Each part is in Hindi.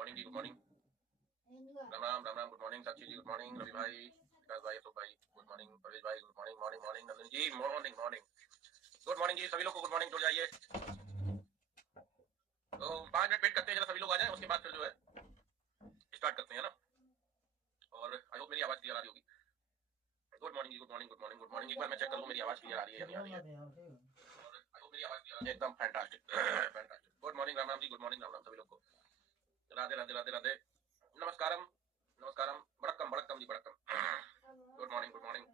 मॉर्निंग जी, good morning. Ram Ram Ram Ram, good morning Sakshi ji, good morning Ravi भाई, विकास भाई, अशोक भाई, गुड मॉर्निंग परवेज भाई, good morning morning morning Nandan ji, morning morning, good morning जी, सभी लोग को गुड मॉर्निंग। जुड़ जाइए। तो 5 मिनट वेट करते हैं, जरा सभी लोग आ जाएं, उसके बाद फिर जो है स्टार्ट करते हैं ना। और आई होप मेरी आवाज क्लियर आ रही होगी। गुड मॉर्निंग जी, good morning good morning good morning. एक बार मैं चेक कर लूं मेरी आवाज क्लियर आ रही है या नहीं आ रही है। और आई होप मेरी आवाज क्लियर आ रही है, एकदम fantastic fantastic. Good morning Ram Ram ji, good morning Ram Ram सभी लोग को। राधे राधे राधे राधे, नमस्कारम नमस्कारम, बड़कम बड़कम जी, बड़कम। Good morning good morning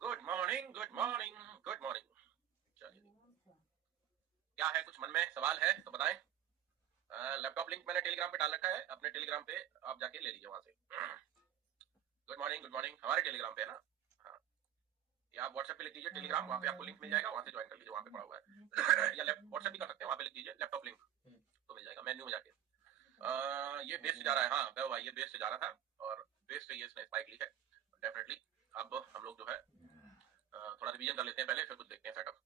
good morning good morning good morning. चलिए, क्या है, कुछ मन में सवाल है तो बताएं। लैपटॉप लिंक मैंने टेलीग्राम पे डाल रखा है, अपने टेलीग्राम पे आप जाके ले लीजिए वहां से। गुड मॉर्निंग हमारे टेलीग्राम पे है ना। हाँ, या आप व्हाट्सएप पे लिख दीजिए टेलीग्राम, वहां पे आपको लिंक मिल जाएगा, वहां से ज्वाइन कर लीजिए, वहां पे पड़ा हुआ है। या व्हाट्सएप भी कर सकते हैं, वहां पे लिख दीजिए लैपटॉप लिंक तो मिल जाएगा मेन्यू में जाके। ये बेस से जा रहा है, हाँ भाई, ये बेस से जा रहा था और बेस से ये इसने स्पाइक ली है डेफिनेटली। अब हम लोग जो है थोड़ा रिवीजन कर लेते हैं पहले, फिर कुछ देखते हैं सेटअप।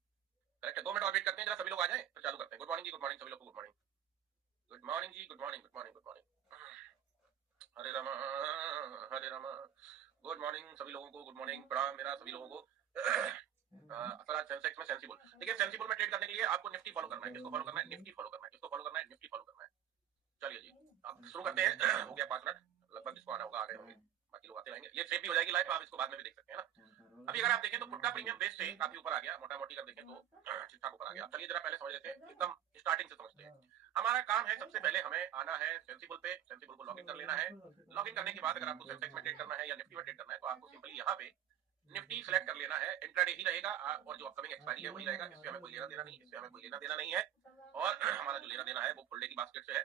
करेक्ट है, 2 मिनट और वेट करते हैं, जरा सभी लोग आ जाएं फिर चालू करते हैं। गुड मॉर्निंग जी, गुड मॉर्निंग सभी लोग को, गुड मॉर्निंग गुड मॉर्निंग जी, good morning good morning good morning. Hare Rama Hare Rama. Good morning सभी लोगों को, गुड मॉर्निंग, प्रणाम मेरा सभी लोगों को। असल आज सेंसेक्स में सेंसिबल, देखिए सेंसिबल में ट्रेड करने के लिए आपको निफ्टी फॉलो करना है। किसको फॉलो करना है? निफ्टी फॉलो करना है। किसको फॉलो करना है? निफ्टी फॉलो करना है। चलिए जी, अब शुरू करते हैं। हो गया 5 मिनट लगभग, जिसको आना होगा आ गए होंगे, बाकी लोग आते रहेंगे। ये सेव भी हो जाएगी लाइव, आप इसको बाद में भी देख सकते हैं ना। अभी अगर आप देखें तो पुट का प्रीमियम बेस से काफी ऊपर आ गया, मोटा मोटी कर देखें तो ठीक ठाक ऊपर आ गया। चलिए जरा पहले समझ लेते हैं, एकदम स्टार्टिंग से समझते हैं। हमारा काम है, सबसे पहले हमें आना है सेंसिबल पे, सेंसिबल को लॉगिन कर लेना है। लॉगिन करने के बाद अगर आपको सेंसेक्स में ट्रेड करना है या निफ्टी में ट्रेड करना है तो आपको सिंपली यहाँ पे निफ्टी सेलेक्ट कर लेना है। इंट्राडे ही रहेगा और जो अपकमिंग एक्सपायरी है वही रहेगा। इससे हमें कोई लेना देना नहीं, इससे हमें कोई लेना देना नहीं है। और हमारा जो लेना देना है वो फुल डे की बास्केट से है,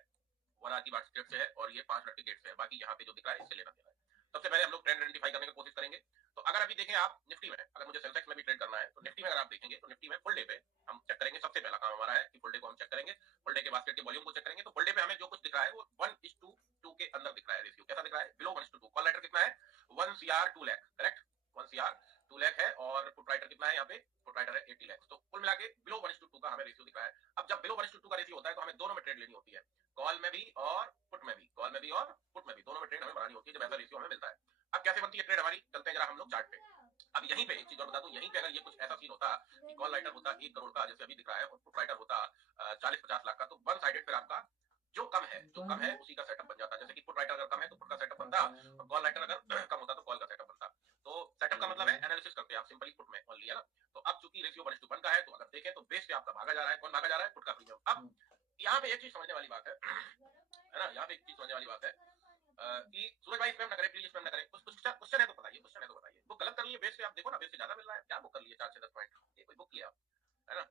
1 आवर की बास्केट से है, और ये 5 मिनट के गेट से है। बाकी यहाँ पे जो दिख रहा है इससे लेना देना है। सबसे पहले हम लोग ट्रेंड आइडेंटिफाई करने की कोशिश करेंगे। तो अगर अभी देखें आप निफ्टी में, अगर मुझे सेंसेक्स में भी ट्रेड करना है तो निफ्टी में अगर आप देखेंगे तो निफ्टी में फुल डे पे हम चेक करेंगे। सबसे पहला काम हमारा है कि फुल डे को हम चेक करेंगे, फुल डे के बास्केट के वॉल्यूम को चेक करेंगे। तो फुल डे पे हमें जो कुछ दिख रहा है वो 1:2 के अंदर दिख रहा है। रेशियो कैसा दिख रहा है? बिलो 1:2। कॉल राइटर कितना है? 1 CR 2 lakh, correct, 1 CR 2 lakh है। और पुट राइटर कितना है? यहाँ पे पुट राइटर है 80 लाख। तो कुल मिला के बिलो 1:2 का हमें रेशियो दिख रहा है। अब जब बिलो 1:2 का रेशियो होता है तो हमें दोनों में ट्रेड लेनी होती है, कॉल में भी और पुट में भी। कॉल में भी और पुट में भी, दोनों में ट्रेड हमें बनानी होती है जब ऐसा रेशियो हमें मिलता है। अब कैसे बनती है ट्रेड हमारी? चलते हैं जरा हम लोग चार्ट पे। अब यहीं पे एक चीज और बता दूं, यहीं पे अगर ये कुछ ऐसा सीन होता कि कॉल राइटर होता 1 करोड़ का जैसे अभी दिख रहा है, और पुट राइटर होता 40-50 लाख का, तो वन साइडेड फिर आपका जो कम है उसी का सेटअप बन जाता। जैसे कि पुट राइटर अगर कम है तो पुट का सेटअप बनता, और कॉल राइटर अगर कम होता तो कॉल का सेटअप बनता। तो सेटअप का मतलब है एनालिसिस करते हैं आप सिंपली पुट में ओनली, है ना। तो अब चूंकि रेशियो 1:1 का है तो अगर देखें तो बेस पे आपका भागा जा रहा है। कौन भागा जा रहा है? पुट का प्रीमियम। अब यहाँ पे एक चीज समझने वाली बात है ना, यहाँ पे एक चीज समझने वाली बात है कि सूरज भाई स्पैम ना करे प्लीज, स्पैम ना करे। कुछ क्वेश्चन है तो बताइए, क्वेश्चन है तो बताइए। बुक गलत कर लिए बेस पे, आप देखो ना बेस से ज्यादा मिल रहा है, क्या बुक कर लिए 4 से 10 पॉइंट, ये कोई बुक किया, है ना।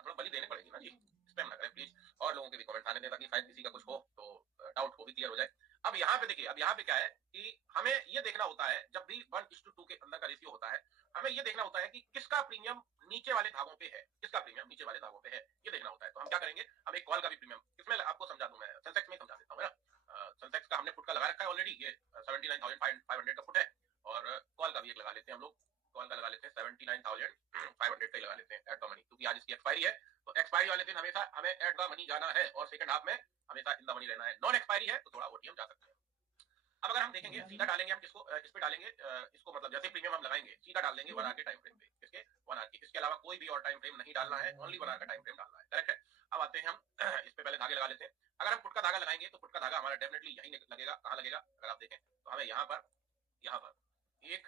थोड़ा बली देने पड़ेगी ना जी। स्पैम ना करें प्लीज, और लोगों के भी कमेंट आने दें ताकि शायद किसी का कुछ हो तो डाउट को भी क्लियर हो जाए। अब यहाँ पे देखिए, अब यहाँ पे क्या है कि हमें ये देखना होता है जब भी 1:2 के अंदर का रेशियो होता है, हमें ये देखना होता है कि किसका प्रीमियम नीचे वाले धागों पे है, किसका प्रीमियम नीचे वाले धागों पे है, ये देखना होता है। तो हम क्या करेंगे, हम एक कॉल का भी प्रीमियम, इसमें आपको समझा दूं, मैं सेंसेक्स में समझा देता हूँ, है ना। सेंसेक्स का हमने पुट का लगा रखा है ऑलरेडी, ये 79,500 का पुट है। और कॉल का भी एक लगा लेते हैं हम लोग, कॉल का लगा लेते हैं 79,500 का ही लगा लेते हैं एट द मनी, क्योंकि आज इसकी एक्सपायरी है। तो एक्सपायरी वाले दिन हमेशा हमें एट द मनी जाना है और सेकंड हाफ में हमेशा इन द मनी रहना है। नॉन एक्सपायरी है तो थोड़ा ओटीएम जा सकते हैं। अब अगर हम देखेंगे सीधा डालेंगे हम किसको, इस पे डालेंगे, इसको मतलब जैसे प्रीमियम हम लगाएंगे सीधा डाल देंगे 1 आवर के टाइम फ्रेम पे, किसके? 1 आवर के। इसके अलावा कोई भी और टाइम फ्रेम नहीं डालना है, ओनली 1 आवर का टाइम फ्रेम डालना है, करेक्ट है। अब आते हैं हम इस पे पहले धागे लगा लेते हैं। अगर हम पुट का धागा लगाएंगे तो पुट का धागा हमारा डेफिनेटली यही लगेगा। कहाँ लगेगा? अगर आप देखें तो हमें यहाँ पर एक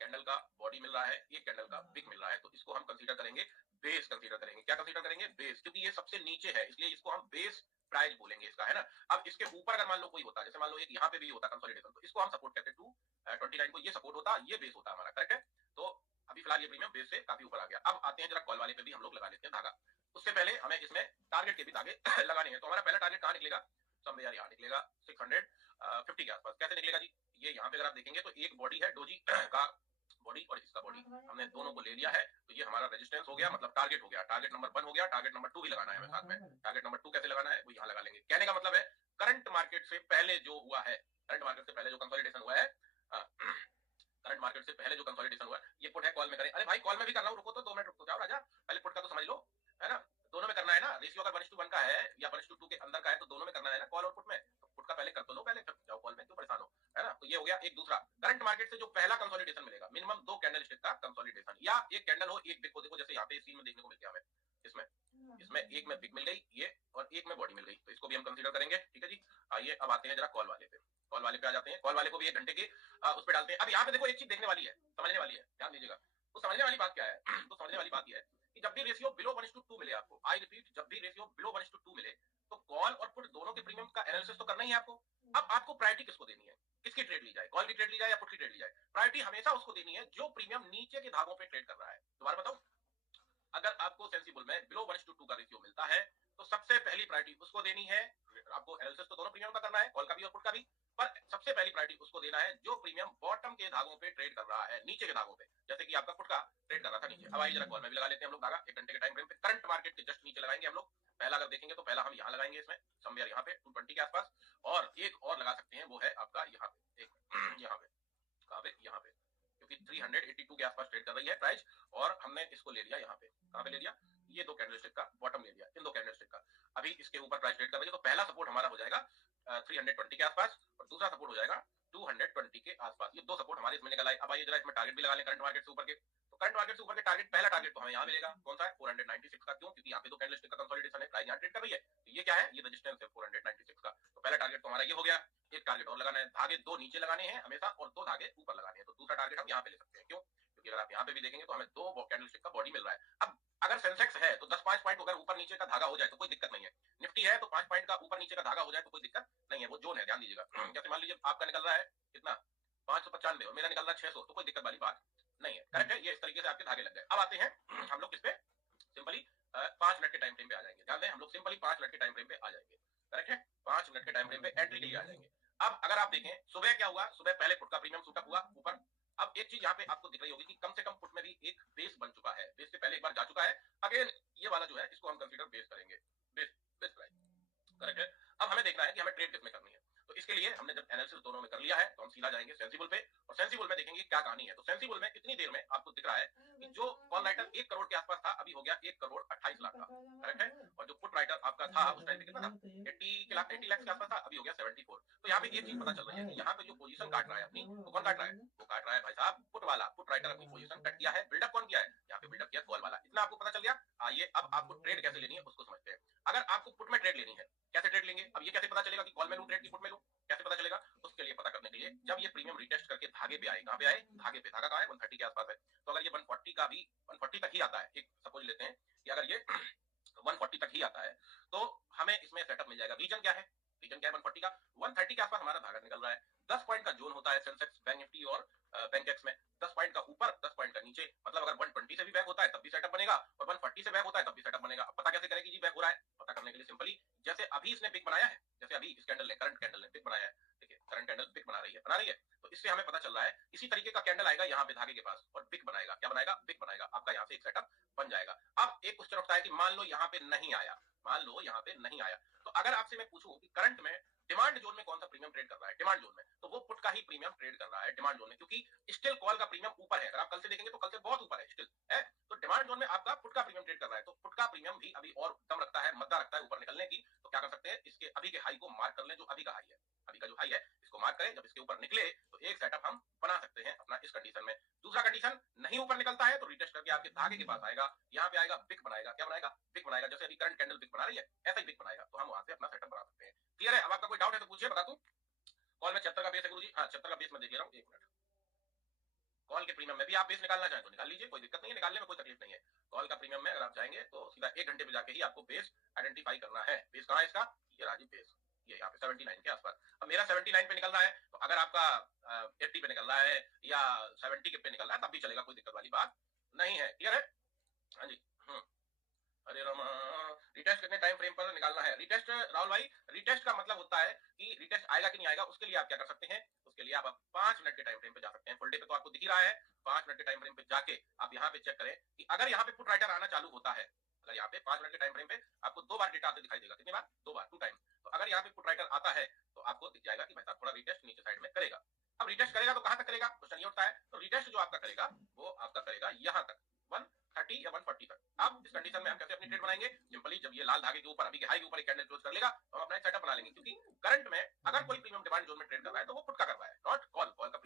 कैंडल का बॉडी मिल रहा है, एक कैंडल का विक मिल रहा है। तो इसको हम कंसीडर करेंगे बेस, कंसीडर करेंगे। क्या कंसीडर करेंगे? बेस, क्योंकि ये सबसे नीचे है इसलिए इसको हम बेस प्राइस बोलेंगे इसका, है ना। अब इसके ऊपर अगर मान लो कोई होता, जैसे मान लो एक यहाँ पे भी होता कंसोलिडेशन, तो इसको हम सपोर्ट कहते हैं 229 को, ये सपोर्ट होता, ये बेस होता हमारा, करेक्ट है। तो अभी फिलहाल ये प्रीमियम बेस से काफी ऊपर आ गया। अब आते हैं जरा कॉल वाले पे भी हम लोग लगा लेते हैं धागा। उससे पहले हमें इसमें टारगेट के भी धागे लगाने हैं। तो हमारा पहला टारगेट कहाँ निकलेगा? समवेयर यहाँ निकलेगा 650 के आसपास। कैसे निकलेगा जी? ये यहाँ पे अगर आप देखेंगे तो एक बॉडी है डोजी का बॉडी और इसका बॉडी, हमने दोनों को ले लिया है। तो ये हमारा रेजिस्टेंस हो गया, मतलब टारगेट हो गया। टारगेट नंबर 1 हो गया, टारगेट नंबर 2 भी लगाना है हमें साथ में। टारगेट नंबर 2 कैसे लगाना है वो यहाँ लगा लेंगे। कहने का मतलब है करंट मार्केट से पहले जो हुआ है, करंट मार्केट से पहले जो कंसोलिडेशन हुआ है, करंट मार्केट से पहले जो कंसोलिडेशन हुआ है, ये पुट है। कॉल में करें? अरे भाई कॉल में भी कर रहा हूँ, रुको तो 2 मिनट रुको, जाओ राजा, पहले पुट का तो समझ लो, है ना। दोनों में करना है ना। रेशियो अगर 1:1 का है या 1:2 के अंदर का है तो दोनों में करना है ना, कॉल और पुट में। तो एक दूसरा करंट मार्केट से जो पहला कंसोलिडेशन मिलेगा, मिनिमम 2 कैंडल स्टिक का कंसोलिडेशन, या एक कैंडल हो एक बिग हो, देखो जैसे यहाँ पे सीन में देखने को मिल गया हमें, इसमें इसमें एक में बिग मिल गई ये, और एक में बॉडी मिल गई, तो इसको भी हम कंसीडर करेंगे। ठीक है जी। आइए अब आते हैं जरा कॉल वाले पे, कॉल वाले पे आ जाते हैं। कॉल वाले को भी 1 घंटे के उस पे डालते हैं। अब यहाँ पे देखो एक चीज देखने वाली है, समझने वाली है, ध्यान दीजिएगा। तो समझने वाली बात क्या है, तो समझने वाली बात यह है कि जब भी रेशियो बिलो 1:2 मिले आपको, आई रिपीट, जब भी रेशियो बिलो 1:2 मिले, तो कॉल और पुट दोनों के प्रीमियम का एनालिसिस तो करना ही है आपको। अब आपको प्रायोरिटी किसको देनी है, किसकी ट्रेड ली जाए, कॉल की ट्रेड ली जाए या पुट की ट्रेड ली जाए? प्रायोरिटी हमेशा उसको देनी है जो प्रीमियम नीचे के धागों पे ट्रेड कर रहा है। दोबारा बताऊं, अगर आपको सेंसिबल में बिलो 1:2 का रेशियो मिलता है तो सबसे पहली प्रायोरिटी उसको देनी है। आपको एनालिसिस तो दोनों प्रीमियम का करना है, कॉल का भी और पुट का भी, पर सबसे पहली प्रायोरिटी उसको देना है जो प्रीमियम बॉटम के धागों पे ट्रेड कर रहा है, नीचे के धागों पे, जैसे कि आपका पुट का ट्रेड कर रहा था नीचे। अब आइए जरा कॉल में भी लगा लेते हैं हम लोग धागा 1 घंटे के टाइम फ्रेम पे, करंट मार्केट के जस्ट नीचे लगाएंगे हम लोग। पहला अगर देखेंगे तो पहला हम यहाँ लगाएंगे, इसमें समवेयर यहाँ पे 220 के आसपास, और एक और लगा सकते हैं वो है आपका यहाँ पे, एक यहाँ पे, कहाँ पे, यहाँ पे, क्योंकि 382 के आसपास ट्रेड कर रही है प्राइस, और हमने इसको ले लिया यहाँ पे, कहाँ पे ले लिया, ये 2 कैंडलस्टिक का बॉटम ले लिया, इन 2 कैंडलस्टिक का। अभी इसके ऊपर प्राइस ट्रेड कर रही है, तो पहला सपोर्ट हमारा हो जाएगा 320 के आसपास, और दूसरा सपोर्ट हो जाएगा 220 के आसपास। ये 2 सपोर्ट हमारे इसमें निकल आए। अब आइए जरा इसमें टारगेट भी लगा लें करंट मार्केट से ऊपर के। तो करंट मार्केट से ऊपर के टारगेट, पहला टारगेट तो हमें यहाँ मिलेगा, कौन सा है, 496 का। क्यों? क्योंकि यहाँ पे 2 कैंडलस्टिक का कंसोलिडेशन है, प्राइस यहाँ ट्रेड कर रही है, तो ये क्या है, ये रेजिस्टेंस है 496 का। तो पहला टारगेट तो हमारा ये हो गया। एक टारगेट और लगाना है, धागे 2 नीचे लगाने हैं हमेशा और 2 धागे ऊपर लगाने हैं, तो दूसरा टारगेट हम यहाँ पे ले सकते हैं। क्यों? क्योंकि अगर आप यहाँ पे भी देखेंगे तो हमें 2 कैंडलस्टिक का बॉडी मिल रहा है। अब अगर सेंसेक्स है तो 10-5 पॉइंट अगर ऊपर नीचे का धागा हो जाए तो कोई दिक्कत नहीं है। निफ्टी है तो 5 पॉइंट का ऊपर नीचे का धागा हो जाए तो कोई दिक्कत नहीं है, वो जोन है, ध्यान दीजिएगा। जैसे मान लीजिए आपका निकल रहा है कितना, 595, और मेरा निकल रहा है 600, तो कोई दिक्कत वाली बात नहीं है। करेक्ट है, ये इस तरीके से आपके धागे लग गए। अब आते हैं हम लोग किस पे, सिंपली 5 मिनट के टाइम फ्रेम पे आ जाएंगे। ध्यान दें, हम लोग सिंपली 5 मिनट के टाइम फ्रेम पे आ जाएंगे। करेक्ट है, 5 मिनट के टाइम फ्रेम पे एंट्री के लिए आ जाएंगे। अब अगर आप देखें सुबह क्या हुआ, सुबह पहले पुट का प्रीमियम शूट अप हुआ ऊपर। अब एक चीज यहाँ पे आपको दिख रही होगी कि कम से कम पुट में भी एक बेस बन चुका है, बेस से पहले एक बार जा चुका है। अगेन ये वाला जो है इसको हम कंसीडर बेस करेंगे, बेस प्राइस। करेक्ट है। अब हमें देखना है कि हमें ट्रेड किसमें करनी है, तो इसके लिए हमने जब एनालिसिस दोनों में कर लिया है तो हम सीधा जाएंगे सेंसिबल पे, और सेंसिबल में देखेंगे क्या कहानी है। तो सेंसिबल में इतनी देर में आपको दिख रहा है कि जो कॉल राइटर 1 करोड़ के आसपास था अभी हो गया 1 करोड़ 28 लाख का। करेक्ट है। और जो पुट राइटर आपका था उस टाइम पे कितना था, 80 लाख के आसपास था, अभी हो गया 74। तो यहाँ पे एक चीज पता चल रही है कि यहाँ पे जो पोजीशन काट रहा है अपनी, वो कौन काट रहा है, वो काट रहा है भाई साहब पुट वाला। पुट राइटर अपनी पोजीशन कट किया है, बिल्डअप कौन किया है, यहाँ पे बिल्डअप किया कॉल वाला। इतना आपको पता चल गया। आइए अब आपको ट्रेड कैसे लेनी है उसको समझते हैं। अगर आपको पुट में ट्रेड लेनी है, कैसे ट्रेड लेंगे, अब ये कैसे पता चलेगा कि कॉल में लूं ट्रेड की पुट में लूं, कैसे पता चलेगा? उसके लिए पता करने के लिए जब ये प्रीमियम रिटेस्ट करके धागे पे आए, कहां पे आए, धागे पे, धागा कहां है, 130 के आसपास है। तो अगर ये 140 का भी 140 तक ही आता है, एक सपोज लेते हैं कि अगर ये 140 तक ही आता है तो हमें इसमें सेटअप मिल जाएगा। रीजन क्या है, रीजन क्या है 140 का, 130 के आसपास हमारा धागा निकल रहा है। 10 पॉइंट का जोन होता है सेंसेक्स, बैंक निफ्टी और बैंक एक्स में। 10 पॉइंट का ऊपर, 10 पॉइंट का नीचे, मतलब अगर 120 से भी बैक होता है तब भी सेटअप बनेगा, और 140 से बैक होता है तब भी सेटअप बनेगा। अब पता कैसे करें कि जी बैक हो रहा है? पता करने के लिए सिंपली जैसे अभी इसने पिक बनाया है, जैसे अभी इस कैंडल ने, करंट कैंडल ने पिक बनाया है, देखिए करंट कैंडल पिक बना रही है, तो इससे हमें पता चल रहा है इसी तरीके का कैंडल आएगा यहाँ पे धागे के पास और पिक बनाएगा। क्या बनाएगा? पिक बनाएगा। आपका यहाँ से एक सेटअप बन जाएगा। अब एक क्वेश्चन उठता है कि मान लो यहाँ पे नहीं आया, मान लो यहाँ पे नहीं आया, तो अगर आपसे मैं पूछूं कि करंट में डिमांड जोन में कौन सा प्रीमियम ट्रेड कर रहा है, डिमांड जोन में, तो वो पुट का ही प्रीमियम ट्रेड कर रहा है डिमांड जोन में, क्योंकि स्टिल कॉल का प्रीमियम ऊपर है। अगर आप कल से देखेंगे तो कल से बहुत ऊपर है स्टिल है, तो डिमांड जोन में आपका पुट का प्रीमियम ट्रेड कर रहा है। तो पुट का प्रीमियम भी अभी और दम रखता है, मद्दा रखता है ऊपर निकलने की। तो क्या कर सकते हैं, इसके अभी के हाई को मार्क कर ले, जो अभी का हाई है, अभी का जो हाई है इसको मार्क करें। जब इसके ऊपर निकले तो एक सेटअप हम बना सकते हैं अपना इस कंडीशन में। दूसरा कंडीशन, नहीं ऊपर निकलता है तो रिटेस्ट करके आपके धागे के पास आएगा, यहाँ पे आएगा बिग बनाएगा। क्या बनाएगा? बिग बनाएगा। जैसे अभी करंट कैंडल बिग बना रही है ऐसा ही बिग बनाएगा, तो हम वहां से अपना सेटअप बना सकते हैं। क्लियर है? अब आपका कोई डाउट है तो पूछिए, बता दूं। कॉल में 76 का बेस है गुरुजी, हाँ 76 का बेस मैं देख ले रहा हूँ, एक मिनट। कॉल के प्रीमियम में भी आप बेस निकालना चाहें तो निकाल लीजिए, कोई दिक्कत नहीं है, निकालने में कोई तकलीफ नहीं है। कॉल का प्रीमियम में अगर आप जाएंगे तो सीधा 1 घंटे में जाके ही आपको बेस आइडेंटिफाई करना है। बेस कहाँ है इसका? ये राजी बेस, ये यहाँ पे 79 के आसपास। अब मेरा 79 पे निकल रहा है, तो अगर आपका 80 पे निकल रहा है या 70 पे निकल रहा है तब भी चलेगा, कोई दिक्कत वाली बात नहीं है। क्लियर है? हाँ जी। अरे रामा, रिटेस्ट कितने टाइम फ्रेम पर निकालना है? रिटेस्ट राहुल भाई, रिटेस्ट का मतलब होता है कि रिटेस्ट आएगा कि नहीं आएगा, उसके लिए आप क्या कर सकते हैं, उसके लिए आप 5 मिनट के टाइम फ्रेम पे जा सकते हैं। फुल डे पे तो आपको दिख ही रहा है, 5 मिनट के टाइम फ्रेम पे जाके आप यहाँ पे चेक करें कि अगर यहाँ पे पुट राइटर आना चालू होता है, अगर यहाँ पे 5 मिनट के टाइम फ्रेम पे आपको 2 बार डेटा आते दिखाई देगा। कितनी बार? 2 बार, 2 टाइम। तो अगर यहाँ पे पुट राइटर आता है तो आपको दिख जाएगा कि भाई साहब थोड़ा रिटेस्ट नीचे साइड में करेगा। अब रिटेस्ट करेगा तो कहां तक करेगा, क्वेश्चन ये उठता है। तो रिटेस्ट जो आपका करेगा वो आपका करेगा यहाँ तक, 130 या 140 तक। अब इस कंडीशन में हम कैसे अपनी ट्रेड बनाएंगे? सिंपली जब ये लाल धागे के ऊपर, अभी के हाई के ऊपर एक कैंडल क्लोज कर लेगा तो हम अपना एक सेटअप बना लेंगे, क्योंकि करंट में अगर कोई प्रीमियम डिमांड जोन में ट्रेड कर रहा है तो वो पुट का कर रहा है, नॉट कॉल। कॉल का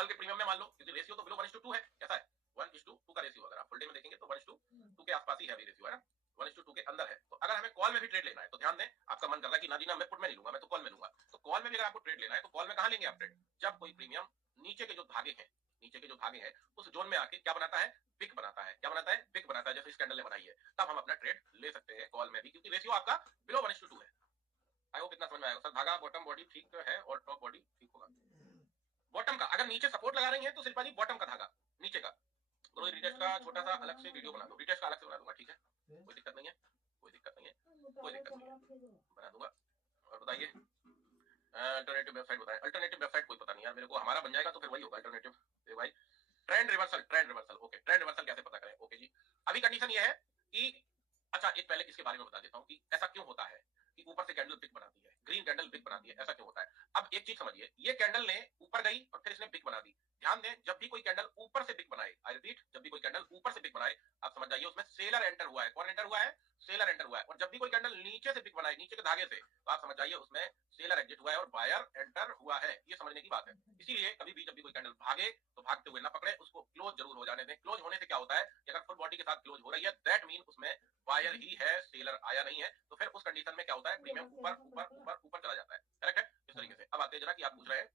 कॉल के प्रीमियम में मान लो, क्योंकि रेशियो तो बिलो 1:2 है, कैसा है 1:2 का रेशियो, अगर आप फुल डे में देखेंगे तो 1:2 के आसपास ही है अभी रेशियो, है ना, 1:2 के अंदर है। तो अगर हमें कॉल में भी ट्रेड लेना है तो ध्यान दें, आपका मन कर रहा है कि ना जी ना मैं पुट में नहीं लूंगा, मैं तो कॉल में लूंगा, तो कॉल में भी अगर आपको ट्रेड लेना है तो कॉल में कहां लेंगे आप ट्रेड, जब कोई प्रीमियम नीचे के जो धागे हैं, नीचे के जो धागे हैं उस जोन में आके क्या बनाता है, बिग बनाता है, क्या बनाता है, बिग बनाता है, जैसे इस कैंडल ने बनाई है, तब हम अपना ट्रेड ले सकते हैं कॉल में भी, क्योंकि रेशियो आपका बिलो 1:2 है। आई होप इतना समझ में आएगा सर। धागा बॉटम बॉडी ठीक है और टॉप बॉडी ठीक होगा। बॉटम का अगर नीचे सपोर्ट लगा रही है तो शिल्पा जी बॉटम का धागा नीचे का, तो रिटेस्ट का छोटा सा अलग से वीडियो बना दो, रिटेस्ट का अलग से बना दूंगा, ठीक है, कोई दिक्कत नहीं है, कोई दिक्कत नहीं है, कोई दिक्कत नहीं है, बना दूंगा। और बताइए अल्टरनेटिव वेबसाइट बताएं, अल्टरनेटिव वेबसाइट कोई पता नहीं यार मेरे को, हमारा बन जाएगा तो फिर वही होगा अल्टरनेटिव भाई। Trend reversal, trend reversal, okay, trend reversal कैसे पता करें, ओके जी। अभी कंडीशन ये है कि अच्छा एक पहले इसके बारे में बता देता हूँ कि ऐसा क्यों होता है कि ऊपर से कैंडल बिग बनाती है, ग्रीन कैंडल बिग बनाती है, ऐसा क्यों होता है। अब एक चीज समझिए, ये कैंडल ने ऊपर गई और फिर इसने बिग बना दी। ध्यान दें, जब भी कोई कैंडल ऊपर से बिग बनाए, आई रिपीट, जब भी कोई कैंडल ऊपर से बिग बनाए, आप समझ जाइए उसमें सेलर एंटर हुआ है। कौन एंटर हुआ है, सेलर एंटर हुआ है। और जब भी कोई कैंडल नीचे से बिग बनाए, नीचे के धागे से, तो आप समझ जाइए उसमें सेलर एग्जिट हुआ है और बायर एंटर हुआ है, ये समझने की बात है। इसीलिए कभी भी जब भी कोई कैंडल भागे तो भागते हुए ना पकड़े, उसको क्लोज जरूर हो जाने दें। क्लोज होने से क्या होता है कि अगर फुल बॉडी के साथ क्लोज हो रही है दैट मीन उसमें बायर ही है, सेलर आया नहीं है, तो फिर उस कंडीशन में क्या होता है, प्रीमियम ऊपर ऊपर ऊपर ऊपर चला जाता है, करेक्ट है। इस तरीके से अब आते हैं जरा कि आप पूछ रहे हैं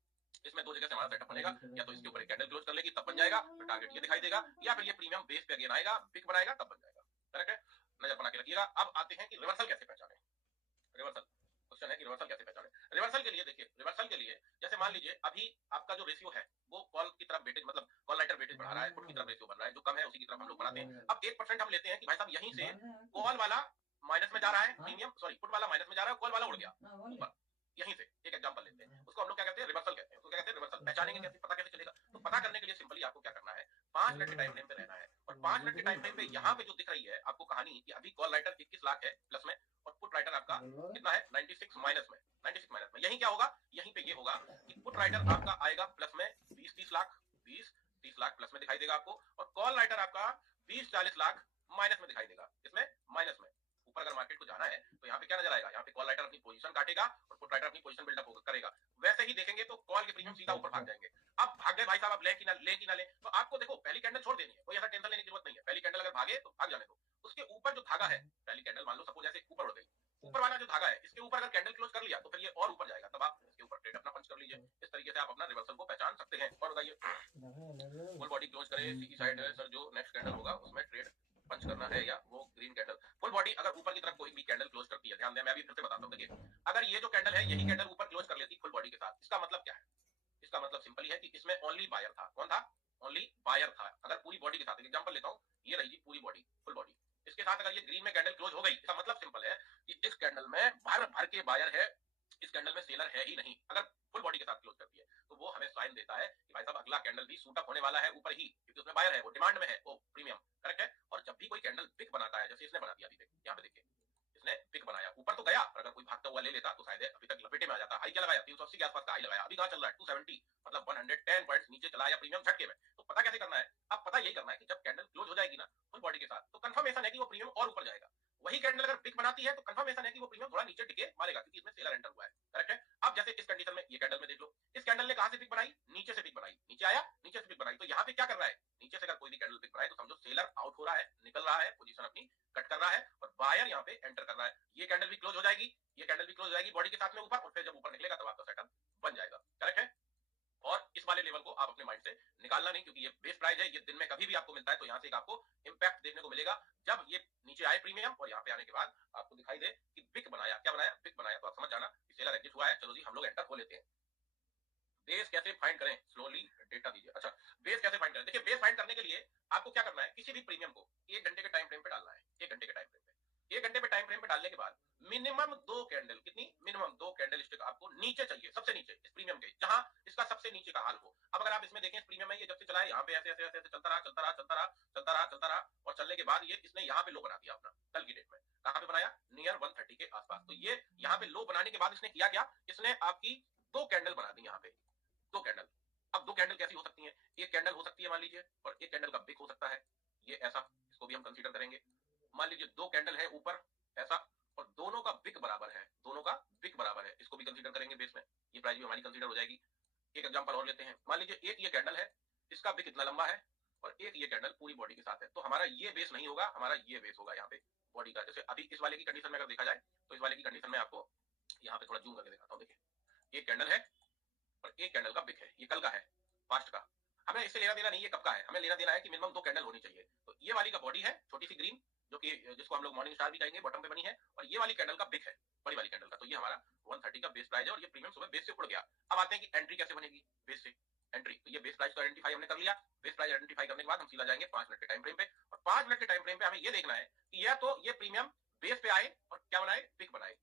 इसमें दो जगह से हमारा सेटअप बनेगा, या तो इसके ऊपर एक कैंडल क्लोज कर लेगी तब बन जाएगा, तो टारगेट ये दिखाई देगा, या फिर ये प्रीमियम बेस पे अगेन आएगा, बिग बनाएगा तब बन जाएगा, करेक्ट है, नजर बना के रखिएगा। अब आते हैं कि रिवर्सल कैसे पहचाने, रिवर्सल क्वेश्चन है कि रिवर्सल कैसे पहचाने। रिवर्सल के लिए देखिए, रिवर्सल के लिए जैसे मान लीजिए अभी आपका जो रेशियो है वो कॉल की तरफ वेटेज, मतलब कॉल राइटर वेटेज बढ़ा रहा है, पुट की तरफ रेशियो बन रहा है, जो कम है उसी की तरफ हम लोग बढ़ाते हैं। अब 1% हम लेते हैं कि भाई साहब यहीं से कॉल वाला माइनस में जा रहा है, प्रीमियम सॉरी पुट वाला माइनस में जा रहा है, कॉल वाला उड़ गया ऊपर, यहीं से एक एग्जांपल लेते हैं, उसको हम लोग क्या कहते हैं, रिवर्सल कहते हैं। उसको क्या कहते हैं, रिवर्सल। पहचानेंगे कैसे, पता कैसे चलेगा, तो पता करने के लिए सिंपली आपको क्या करना है, 5 मिनट के टाइम फ्रेम पे रहना है, और 5 मिनट के टाइम फ्रेम पे यहाँ पे जो दिख रही है आपको कहानी कि अभी कॉल राइटर 21 लाख है प्लस में, और पुट राइटर आपका कितना है 96 माइनस में, 96 माइनस में। यही क्या होगा, यहीं पे ये होगा कि पुट राइटर आपका आएगा प्लस में 20-30 लाख, 20-30 लाख प्लस में दिखाई देगा आपको, और कॉल राइटर आपका 20-40 लाख माइनस में दिखाई देगा, इसमें माइनस में। ऊपर अगर मार्केट को जाना है तो यहाँ पे क्या नजर आएगा, यहाँ पे कॉल राइटर अपनी पोजीशन काटेगा और पुट राइटर अपनी पोजीशन बिल्डअप करेगा। वैसे ही देखेंगे तो कॉल के प्रीमियम सीधा ऊपर भाग जाएंगे। अब भाग गए भाई साहब, अब ले कि ना ले, तो आपको देखो पहली कैंडल छोड़ देनी है, कोई ऐसा टेंशन लेने की जरूरत नहीं है। पहली कैंडल अगर भागे तो भाग जाने दो, उसके ऊपर जो धागा है, पहली कैंडल मान लो सपोज ऐसे ऊपर उड़ गई, ऊपर वाला जो धागा है इसके ऊपर अगर कैंडल क्लोज कर लिया तो फिर ये और ऊपर जाएगा, तब आप इसके ऊपर ट्रेड अपना पंच कर लीजिए। इस तरीके से आप अपना रिवर्सल को पहचान सकते हैं। और बताइए, फुल बॉडी क्लोज करे, सी साइड है सर, जो नेक्स्ट कैंडल होगा उसमें ट्रेड पंच करना है, या वो ग्रीन कैंडल। फुल बॉडी अगर ऊपर की तरफ कोई भी कैंडल क्लोज करती है, ध्यान दें मैं अभी फिर से बताता हूँ, देखिए अगर ये जो कैंडल है यही कैंडल ऊपर क्लोज कर लेती फुल बॉडी के साथ, इसका मतलब क्या है, इसका मतलब सिंपली है कि इसमें ओनली बायर था। कौन था, ओनली बायर था। अगर पूरी बॉडी के साथ एग्जांपल लेता हूँ, ये रही पूरी बॉडी, फुल बॉडी, इसके साथ अगर ये ग्रीन में कैंडल क्लोज हो गई, इसका मतलब सिंपल है कि इस कैंडल में भर भर के बायर है, इस कैंडल में सेलर है ही नहीं। अगर फुल बॉडी के साथ क्लोज करती है तो वो हमें साइन देता है कि भाई साहब अगला कैंडल भी सूट अप होने वाला है ऊपर ही, क्योंकि उसमें बायर है, वो डिमांड में है, वो प्रीमियम, करेक्ट है। और जब भी कोई कैंडल पिक बनाता है, जैसे इसने बना दिया, अभी यहाँ पे देखिए इसने पिक बनाया, ऊपर तो गया, पर अगर कोई भागता हुआ ले लेता तो शायद अभी तक लपेटे में आ जाता। हाई क्या लगाया, 380 के आसपास का हाई लगाया, अभी कहां चल रहा है 270, मतलब 110 पॉइंट्स नीचे चला या प्रीमियम झटके में। तो पता कैसे करना है, अब पता यही करना है कि जब कैंडल क्लोज हो जाएगी ना फुल बॉडी के साथ, तो कंफर्मेशन है कि वो प्रीमियम और ऊपर जाएगा। वही कैंडल अगर पिक बनाती है तो कंफर्मेशन है कि वो प्रीमियम थोड़ा नीचे टिके मारेगा, क्योंकि इसमें सेलर एंटर हुआ है, करेक्ट है। अब जैसे इस कंडीशन में ये कैंडल में देख लो, इस कैंडल ने कहां से पिक बनाई, नीचे से पिक बनाई, नीचे आया, नीचे से पिक बनाई, तो यहाँ पे क्या कर रहा है, नीचे से अगर कोई भी कैंडल पिक बनाए तो समझो सेलर आउट हो रहा है, निकल रहा है, पोजीशन अपनी कट कर रहा है, और बायर यहाँ पे एंटर कर रहा है। ये कैंडल भी क्लोज हो जाएगी, ये कैंडल भी क्लोज हो जाएगी बॉडी के साथ में ऊपर, और फिर जब ऊपर निकलेगा तब आपका सेटअप बन जाएगा, करेक्ट है। और इस वाले लेवल को आप अपने माइंड से निकालना नहीं, क्योंकि ये बेस प्राइस है, ये दिन में कभी भी आपको मिलता है, तो यहाँ से एक आपको इंपैक्ट देखने को मिलेगा जब ये नीचे आए प्रीमियम, और यहाँ पे आने के बाद आपको दिखाई दे कि बिग बनाया, क्या बनाया, बिग बनाया, तो आप समझ जाना कि सेलर एग्जिट हुआ है। चलो जी हम लोग एंटर हो लेते हैं। बेस कैसे फाइंड करें, स्लोली डेटा दीजिए। अच्छा, बेस कैसे फाइंड करें, देखिए बेस फाइंड करने के लिए आपको क्या करना है, किसी भी प्रीमियम को 1 घंटे के टाइम फ्रेम पे डालना है, 1 घंटे के टाइम फ्रेम पे, 1 घंटे पे टाइम फ्रेम पे डालने के बाद मिनिमम 2 कैंडल, कितनी, मिनिमम 2 कैंडल स्टिक आपको नीचे चाहिए, सबसे नीचे इस प्रीमियम के, जहां इसका सबसे नीचे का हाल हो। अब अगर आप इसमें देखें, इस प्रीमियम में ये जब से चला है यहाँ पे ऐसे ऐसे ऐसे चलता रहा, चलता रहा, चलता रहा, चलता रहा, चलता रहा, और चलने के बाद ये इसने यहाँ पे लो बना दिया अपना, कल की डेट में कहां पे बनाया, नियर 130 के आसपास। तो ये यहाँ पे लो बनाने के बाद इसने किया क्या, इसने आपकी 2 कैंडल बना दी यहाँ पे, 2 कैंडल। अब 2 कैंडल कैसी हो सकती हैं, एक कैंडल हो सकती है मान लीजिए, और एक कैंडल का बिग हो सकता है, ये ऐसा, इसको भी हम कंसीडर करेंगे। मान लीजिए 2 कैंडल है ऊपर ऐसा, और दोनों का बिग बराबर है, दोनों का बिग बराबर है, इसको भी कंसीडर करेंगे बेस में, ये प्राइस भी हमारी कंसीडर हो जाएगी। एक एग्जांपल और लेते हैं, मान लीजिए एक ये कैंडल है, इसका विक इतना लंबा है और एक ये कैंडल पूरी बॉडी के साथ है, तो हमारा ये बेस नहीं होगा, हमारा ये बेस होगा यहाँ पे बॉडी का। जैसे अभी इस वाले की कंडीशन में अगर देखा जाए तो इस वाले की कंडीशन में आपको यहाँ पे थोड़ा जूम करके दिखाता हूँ। देखिए एक कैंडल है और एक कैंडल का विक है, ये कल का है, फास्ट का, हमें इससे लेना देना नहीं है कब का है, हमें लेना देना है कि मिनिमम 2 कैंडल होनी चाहिए। तो ये वाली का बॉडी है छोटी सी ग्रीन, जो कि जिसको हम लोग मॉर्निंग स्टार भी कहेंगे, बॉटम पे बनी है, और ये वाली कैंडल का विक है बड़ी वाली कैंडल का। तो ये हमारा 130 का बेस प्राइस है और ये प्रीमियम सुबह बेस से उड़ गया। अब आते हैं कि एंट्री कैसे बनेगी बेस से। एंट्री, तो ये बेस प्राइस तो आइडेंटिफाई हमने कर लिया, बेस प्राइस आइडेंटिफाई करने के बाद हम सीधा जाएंगे 5 मिनट के टाइम फ्रेम पे, और 5 मिनट के टाइम फ्रेम पे हमें ये देखना है कि या तो ये प्रीमियम बेस पे आए और क्या बनाए, विक बनाए।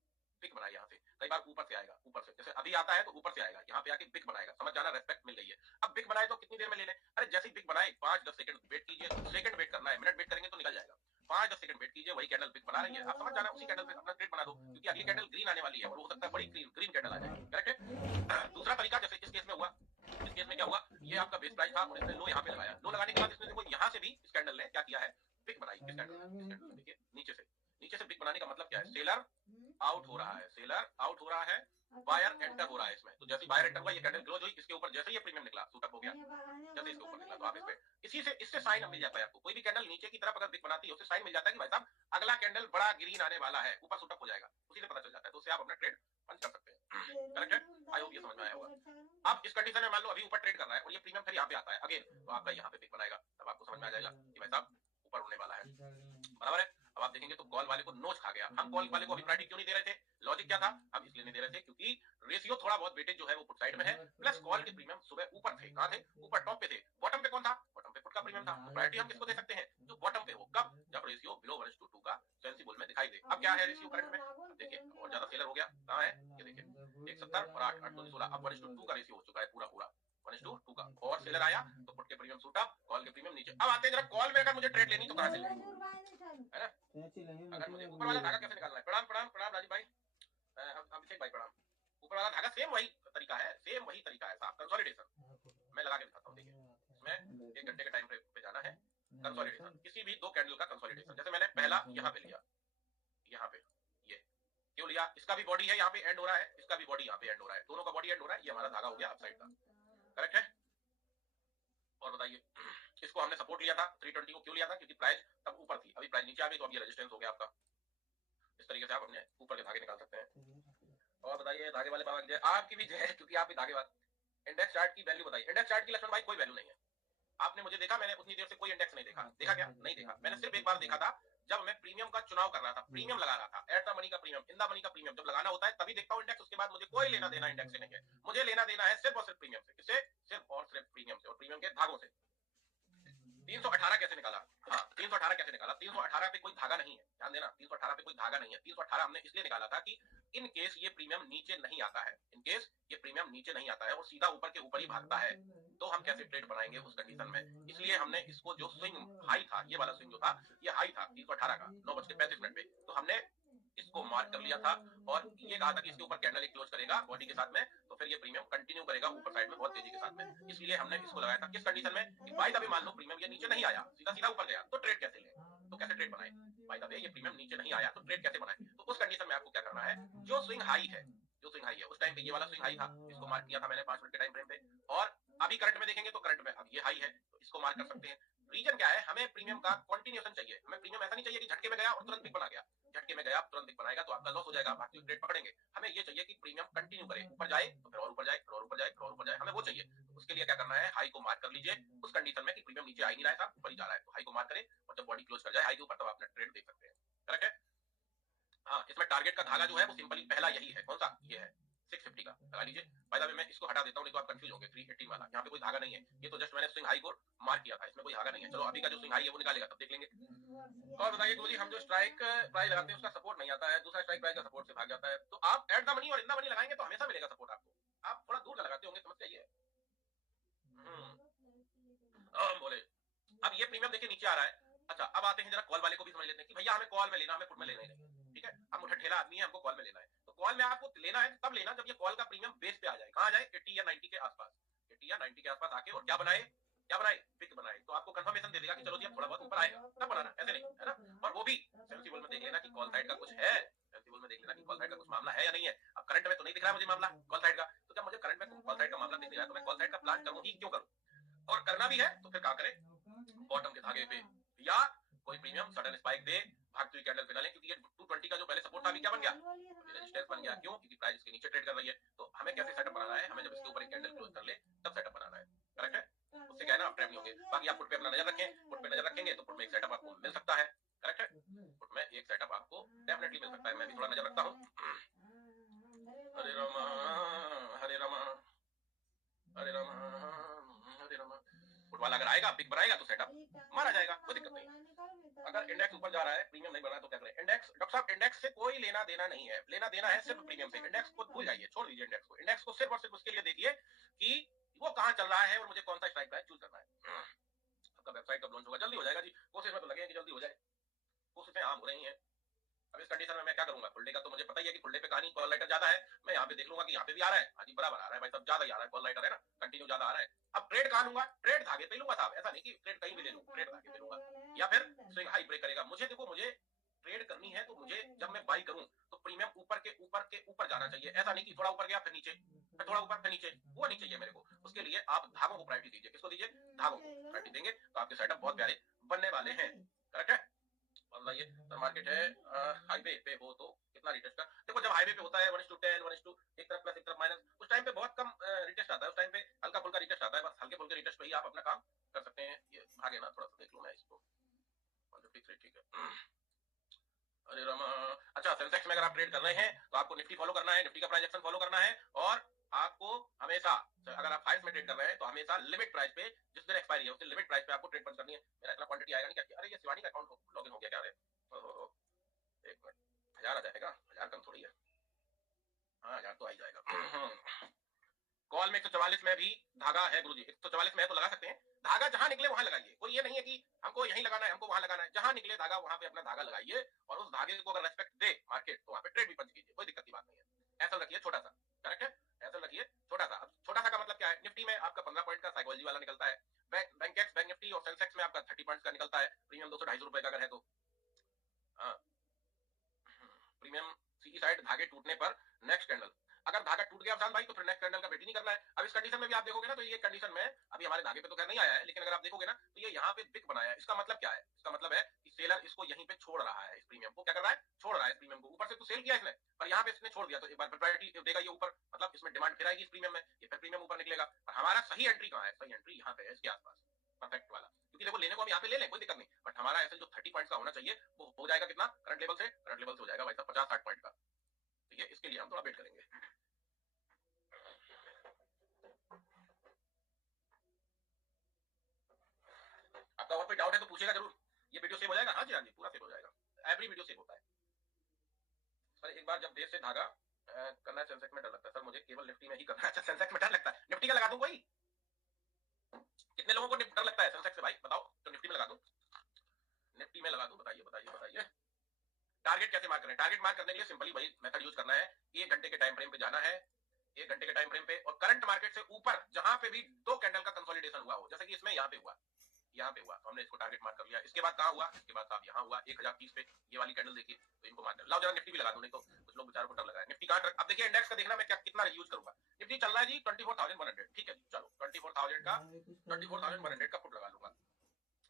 विक बनाए यहाँ से, कई बार ऊपर से आएगा, ऊपर से जैसे अभी आता है तो ऊपर से आएगा, यहाँ पे आके विक बनाएगा, समझ जाना, रेस्पेक्ट मिल गई है। अब विक बनाए तो कितनी देर में ले लें, अरे जैसे ही विक बनाए 5-10 सेकंड वेट कीजिए, सेकंड वेट करना है, मिनट वेट करेंगे तो निकल जाएगा, 5-10 सेकंड वेट कीजिए, वही कैंडल विक बना रही है, आप समझ जाना, उसी कैंडल पे अपना ट्रेड बना दो, क्योंकि अगली कैंडल ग्रीन आने वाली है और हो सकता है बड़ी ग्रीन कैंडल आ जाए, करेक्ट है। दूसरा तरीका जैसे इस केस में हुआ, इस केस में क्या हुआ, ये आपका बेस प्राइस था और इसने लो यहाँ पे लगाया, लो लगाने के बाद इसने देखो यहाँ से भी इस कैंडल ने क्या किया है, विक बनाई। किस कैंडल, देखिए नीचे से विक बनाने का मतलब क्या है, सेलर आउट हो रहा है, सेलर आउट हो रहा है, बायर एंटर हो रहा है इसमें। तो जैसे बायर एंटर हुआ, ये कैंडल क्लोज हुई, इसके ऊपर जैसे ये प्रीमियम निकला, शूटअप हो गया, जैसे इसके ऊपर निकला, तो आप इस पे इसी से इससे साइन मिल जाता है आपको। कोई भी कैंडल नीचे की तरफ अगर विक बनाती है उससे साइन मिल जाता है कि भाई साहब अगला कैंडल बड़ा ग्रीन आने वाला है, ऊपर शूटअप हो जाएगा, उसी से पता चल जाता है, तो उससे आप अपना ट्रेड पंच कर सकते हैं, करेक्ट है। आई होप ये समझ में आया होगा। अब इस कंडीशन में मान लो अभी ऊपर ट्रेड कर रहा है और ये प्रीमियम फिर यहाँ पे आता है अगेन, तो आपका यहाँ पे विक बनाएगा, तब आपको समझ में आ जाएगा कि भाई साहब ऊपर उड़ने वाला है, बराबर है। अब आप देखेंगे तो कॉल वाले को नोच खा गया, हम कॉल वाले को अभी प्रायोरिटी क्यों नहीं दे रहे थे, लॉजिक क्या था, हम इसलिए नहीं दे रहे थे क्योंकि रेशियो थोड़ा बहुत वेटेज जो है वो पुट साइड में है, प्लस कॉल के प्रीमियम सुबह ऊपर थे, कहां थे, ऊपर टॉप पे थे, बॉटम पे कौन था, बॉटम पे पुट का प्रीमियम था। तो प्रायोरिटी हम किसको दे सकते हैं, जो बॉटम पे हो, कब, जब रेशियो बिलो 1:2 का सेंसिबल में दिखाई दे। अब क्या है रेशियो करंट में, अब देखिए और ज्यादा सेलर हो गया, कहां है, ये देखिए 170 और 8 8 16, अब 1:2 का रेशियो हो चुका है पूरा 1:2 का, और सेलर आया तो पुट के प्रीमियम शूटअप, कॉल के प्रीमियम नीचे। अब आते हैं जरा कॉल में अगर मुझे ट्रेड लेनी तो कहां से लेनी है ना, अगर मुझे ऊपर वाला धागा कैसे निकालना है, प्रणाम प्रणाम प्रणाम राजीव भाई, अभिषेक भाई प्रणाम। ऊपर वाला धागा सेम वही तरीका है, सेम वही तरीका है साहब, कंसोलिडेशन मैं लगा के दिखाता हूँ। देखिए इसमें 1 घंटे के टाइम फ्रेम पे जाना है, कंसोलिडेशन किसी भी 2 कैंडल का कंसोलिडेशन। जैसे मैंने पहला यहाँ पे लिया, यहाँ पे ये क्यों लिया, इसका भी बॉडी है यहाँ पे एंड हो रहा है, इसका भी बॉडी यहाँ पे एंड हो रहा है, दोनों का बॉडी एंड हो रहा है, ये हमारा धागा हो गया अपसाइड का, करेक्ट है। और बताइए इसको हमने सपोर्ट लिया था 320 को, क्यों लिया था, क्योंकि प्राइस तब ऊपर थी, अभी प्राइस नीचे आ गई तो अब ये रेजिस्टेंस हो गया आपका। इस तरीके से आप अपने ऊपर के धागे निकाल सकते हैं। और बताइए धागे वाले बाबा की जय, आपकी भी जय, क्योंकि आप भी धागे वाले। इंडेक्स चार्ट की वैल्यू बताइए, इंडेक्स चार्ट की लक्ष्मण भाई कोई वैल्यू नहीं है, आपने मुझे देखा, मैंने उतनी देर से कोई इंडेक्स नहीं देखा, देखा क्या नहीं देखा, मैंने सिर्फ एक बार देखा था जब मैं प्रीमियम का चुनाव कर रहा था, प्रीमियम लगा रहा था, एट द मनी का प्रीमियम, इन द मनी का प्रीमियम जब लगाना होता है तभी देखता हूं इंडेक्स, उसके बाद मुझे कोई लेना देना इंडेक्स से नहीं है, मुझे लेना देना है सिर्फ और सिर्फ प्रीमियम से। किससे, सिर्फ और सिर्फ प्रीमियम से और प्रीमियम के धागों से। 318 कैसे निकाला, हाँ 318 कैसे निकाला, 318 पे कोई धागा नहीं है, ध्यान देना 318 पे कोई धागा नहीं है, 318 हमने इसलिए निकाला था कि इन केस ये प्रीमियम नीचे नहीं आता है, इन केस ये प्रीमियम नीचे नहीं आता है और सीधा ऊपर के ऊपर ही भागता है, तो हम कैसे ट्रेड बनाएंगे उस कंडीशन में, इसलिए हमने इसको जो स्विंग हाई था, ये वाला स्विंग जो था ये हाई था 318 का 9:35 पे, तो हमने इसको मार्क कर लिया था और ये कहा था कि इसके ऊपर कैंडल एक क्लोज करेगा बॉडी के साथ में, तो फिर ये प्रीमियम कंटिन्यू करेगा ऊपर साइड में बहुत तेजी के साथ में, इसलिए हमने इसको लगाया था। किस कंडीशन में, कि बाय द वे मान लो प्रीमियम ये नीचे नहीं आया, सीधा सीधा ऊपर गया, तो ट्रेड कैसे ले, तो कैसे ट्रेड बनाए, बाय द वे ये प्रीमियम नीचे नहीं आया तो ट्रेड कैसे बनाए, तो उस कंडीशन में आपको क्या करना है, जो स्विंग हाई है, जो स्विंग हाई है उस टाइम पे ये वाला स्विंग हाई था, इसको मार्क किया था मैंने 5 मिनट के टाइम फ्रेम पे, और अभी करंट में देखेंगे तो करंट में अब ये हाई है तो इसको मार्क कर सकते हैं। रीजन क्या है, हमें प्रीमियम का कंटिन्यूएशन चाहिए, हमें प्रीमियम ऐसा नहीं चाहिए कि झटके में गया और तुरंत बिग बना गया, झटके में गया तुरंत बिग बनाएगा तो आपका लॉस हो जाएगा, बाकी ट्रेड पकड़ेंगे। हमें ये चाहिए कि प्रीमियम कंटिन्यू करे, ऊपर जाए तो फिर और ऊपर जाए, फिर और ऊपर जाए, फिर और ऊपर जाए, हमें वो चाहिए। तो उसके लिए क्या करना है, हाई को मार्क कर लीजिए उस कंडीशन में कि प्रीमियम नीचे आ ही नहीं रहा है साहब, ऊपर ही जा रहा है, तो हाई को मार्क करें और जब बॉडी क्लोज कर जाए हाई के ऊपर तब अपना ट्रेड देख सकते हैं, करेक्ट है। हाँ इसमें टारगेट का धागा जो है वो सिंपली पहला यही है, कौन सा, ये है 650 का, लगा लीजिए। बाय द वे मैं इसको हटा देता हूं नहीं तो आप कंफ्यूज होंगे, 318 वाला यहाँ पे कोई धागा नहीं है, ये तो जस्ट मैंने स्विंग हाई को मार्क किया था, इसमें कोई धागा नहीं है। चलो अभी का जो स्विंग हाई है वो निकालेगा तब देख लेंगे। और बताइए गुरुजी हम जो स्ट्राइक प्राइस लगाते हैं उसका सपोर्ट नहीं आता है, दूसरा स्ट्राइक प्राइस का सपोर्ट से भाग जाता है, तो आप एट द मनी और इन द मनी लगाएंगे तो हमेशा मिलेगा सपोर्ट आपको, आप थोड़ा दूर का लगाते होंगे, समझ जाइए। बोले अब ये प्रीमियम देखिए नीचे आ रहा है। अच्छा अब आते हैं जरा कॉल वाले को भी समझ लेते हैं कि भैया हमें कॉल में लेना, हमें पुट में लेना नहीं, ठीक है, हम मुठा ठेला आदमी है, हमको कॉल में लेना है, तो कॉल में आपको लेना है तब लेना जब ये कॉल का प्रीमियम बेस पे आ जाए, कहां जाए, 80 या 90 के आसपास, 80 या 90 के आसपास आके और क्या बनाए, क्या बनाए, पिक बनाए, तो आपको कंफर्मेशन दे देगा कि चलो जी अब थोड़ा बहुत ऊपर आएगा, तब बनाना, ऐसे नहीं है ना। और वो भी सेंसिबल में देख लेना कि कॉल साइड का कुछ है, सेंसिबल में देख लेना कि कॉल साइड का कुछ मामला है या नहीं है। अब करंट में तो नहीं दिख रहा है मुझे मामला कॉल साइड का, तो जब मुझे करंट में कॉल साइड का मामला दिख नहीं रहा है तो मैं कॉल साइड का प्लान करूं ही क्यों करूं, और करना भी है तो फिर क्या करें, बॉटम के धागे पे या कोई प्रीमियम सडन स्पाइक दे, भागती हुई कैंडल फिलहाल, क्योंकि ये 220 का जो पहले सपोर्ट था अभी क्या बन गया, रेजिस्टेंस बन गया। क्यों? क्योंकि प्राइस इसके नीचे ट्रेड कर रही है। तो हमें कैसे सेटअप बनाना है, हमें जब इसके ऊपर एक कैंडल क्लोज कर ले तब सेटअप बनाना है, करेक्ट है, उससे क्या है ना आप ट्रैप नहीं होंगे। बाकी आप फुट पे अपना नजर रखें, फुट पे नजर रखेंगे तो फुट में एक सेटअप आपको मिल सकता है, करेक्ट है, फुट में एक सेटअप आपको डेफिनेटली मिल सकता है। मैं भी थोड़ा नजर रखता हूँ। हरे रामा हरे रामा हरे रामा हरे रामा। फुट वाला अगर आएगा पिक बनाएगा तो सेटअप मारा जाएगा, कोई दिक्कत नहीं। अगर इंडेक्स ऊपर जा रहा है प्रीमियम नहीं बढ़ रहा है तो क्या करें, इंडेक्स, डॉक्टर साहब इंडेक्स से कोई लेना देना नहीं है, लेना देना है सिर्फ प्रीमियम से। इंडेक्स को भूल जाइए, छोड़ दीजिए इंडेक्स को। इंडेक्स को सिर्फ और सिर्फ उसके लिए देखिए कि वो कहां चल रहा है और मुझे कौन सा स्ट्राइक प्राइस चूज करना है। आपका वेबसाइट कब लॉन्च होगा? जल्दी हो जाएगा जी, कोशिश में तो लगे कि जल्दी हो जाए, कोशिशें आम हो रही हैं। अब इस कंडीशन में मैं क्या करूंगा, फुल डे का तो मुझे पता ही है कि फुल डे पे कहानी कॉल लाइटर ज्यादा है, मैं यहाँ पे देख लूंगा कि यहाँ पे भी आ रहा है, हाँ जी बराबर आ रहा है भाई, सब ज्यादा ही आ रहा है, कॉल लाइटर है ना, कंटिन्यू ज्यादा आ रहा है। अब ट्रेड कहां लूंगा, ट्रेड धागे पे लूंगा साहब, ऐसा नहीं कि ट्रेड कहीं भी ले लूं, ट्रेड धागे पे लूंगा, या फिर स्विंग हाई ब्रेक करेगा। मुझे देखो, मुझे ट्रेड करनी है तो मुझे जब मैं बाई करूं तो प्रीमियम ऊपर के ऊपर के ऊपर जाना चाहिए, ऐसा नहीं कि थोड़ा ऊपर गया फिर नीचे, फिर थोड़ा ऊपर फिर नीचे, वो नहीं चाहिए मेरे को। उसके लिए आप धागों को प्रायोरिटी दीजिए। किसको दीजिए? धागों को प्रायोरिटी देंगे तो आपके सेटअप बहुत प्यारे बनने वाले हैं, करेक्ट है। और ये मार्केट है हाईवे पे हो तो कितना रिटेस्ट का, देखो जब हाईवे पे होता है 1:10 1:, एक तरफ प्लस एक तरफ माइनस, उस टाइम पे बहुत कम रिटेस्ट आता है, उस टाइम पे हल्का फुल्का रिटेस्ट आता है, बस हल्के फुल्के रिटेस्ट पे ही आप अपना काम कर सकते हैं। ये भागे ना, थोड़ा सा देख लूं मैं इसको, 153 ठीक है। अरे रामा, अच्छा सेंसेक्स में अगर आप ट्रेड कर रहे हैं तो आपको निफ्टी फॉलो करना है, निफ्टी का प्राइस एक्शन फॉलो करना है, और आपको हमेशा, अगर आप हाइस्ट में ट्रेड कर रहे हैं तो हमेशा लिमिट प्राइस पे, जिस दिन एक्सपायरी है उससे लिमिट प्राइस पे आपको ट्रेड बंद करनी है। मेरा इतना क्वांटिटी आएगा नहीं क्या? अरे ये शिवानी का अकाउंट लॉगिन हो गया क्या? अरे एक मिनट, 1000 आ जाएगा, 1000 कम थोड़ी है, हाँ 1000 तो आ ही जाएगा। कॉल में 144 में भी धागा है गुरुजी, 144 में है तो लगा सकते हैं। धागा जहां निकले वहां लगाइए, कोई ये नहीं है कि हमको यहीं लगाना है, हमको वहां लगाना है, जहां निकले धागा वहां पे अपना धागा लगाइए, और उस धागे को अगर रेस्पेक्ट दे मार्केट तो वहां पे ट्रेड भी पंच कीजिए, कोई दिक्कत की बात नहीं है। ऐसा रखिए छोटा सा, करेक्ट है, ऐसा रखिए छोटा सा। छोटा सा का मतलब क्या है, निफ्टी में आपका 15 पॉइंट का साइकोलॉजी वाला निकलता है, बैंक निफ्टी और सेंसेक्स में आपका 30 पॉइंट का निकलता है, प्रीमियम 200-250 रुपए का अगर है तो। प्रीमियम सीई साइड धागे टूटने पर नेक्स्ट कैंडल, अगर धागा टूट गया भाई तो फिर नेक्स्ट कैंडल का वेट ही नहीं करना है। अब इस कंडीशन में भी आप देखोगे ना, तो ये कंडीशन में अभी हमारे धागे पे तो खैर नहीं आया है, लेकिन अगर आप देखोगे ना तो ये यहाँ पे बिग बनाया है। इसका मतलब क्या है? इसका मतलब है कि सेलर इसको यहीं पे छोड़ रहा है, इस प्रीमियम को क्या कर रहा है, छोड़ रहा है इस प्रीमियम को। ऊपर से तो सेल किया इसने, पर यहाँ पे इसने छोड़ दिया, तो एक बार प्रायोरिटी देगा ये ऊपर, मतलब इसमें डिमांड फिर आएगी इस प्रीमियम में, ये फिर प्रीमियम ऊपर निकलेगा। और हमारा सही एंट्री कहाँ है? सही एंट्री यहाँ पे है, इसके आसपास परफेक्ट वाला, क्योंकि देखो लेने को हम यहाँ पे ले लें कोई दिक्कत नहीं, बट हमारा ऐसे जो 30 पॉइंट का होना चाहिए वो हो जाएगा कितना करंट लेवल से, करंट लेवल से हो जाएगा भाई साहब 50-60 पॉइंट का, ठीक है। इसके लिए हम थोड़ा वेट करेंगे। आपका और कोई डाउट है तो पूछेगा जरूर। ये वीडियो सेव हो जाएगा? हाँ जी हाँ जी, पूरा सेव हो जाएगा, एवरी वीडियो सेव होता है। सर एक बार जब देर से धागा करना है सेंसेक्स में डर लगता है सर, मुझे केवल निफ्टी में ही करना है। अच्छा सेंसेक्स में डर लगता है, निफ्टी का लगा दूं कोई? कितने लोगों को डर लगता है सेंसेक्स से भाई बताओ, तो निफ्टी में लगा दूं, निफ्टी में लगा दूं, बताइए बताइए बताइए। टारगेट कैसे मार्क करें? टारगेट मार्क करने के लिए सिंपली वही मेथड यूज करना है, 1 घंटे के टाइम फ्रेम पे जाना है, 1 घंटे के टाइम फ्रेम पे, और करंट मार्केट से ऊपर जहां पे भी 2 कैंडल का कंसोलिडेशन हुआ हो, जैसे कि इसमें यहाँ पे हुआ, यहाँ पे हुआ तो हमने इसको टारगेट मार्क कर लिया। इसके बाद कहाँ हुआ? इसके बाद साहब यहाँ हुआ 1030 पे, ये वाली कैंडल देखिए, तो इनको मार्क कर लाओ। जरा निफ्टी भी लगा दो, नहीं तो कुछ लोग बेचारों को डर लगा है। निफ्टी कहाँ? अब देखिए इंडेक्स का देखना मैं क्या कितना यूज करूंगा। निफ्टी चल रहा है जी 24,100, ठीक है चलो 24,000 का 24,100 का पुट लगा लूंगा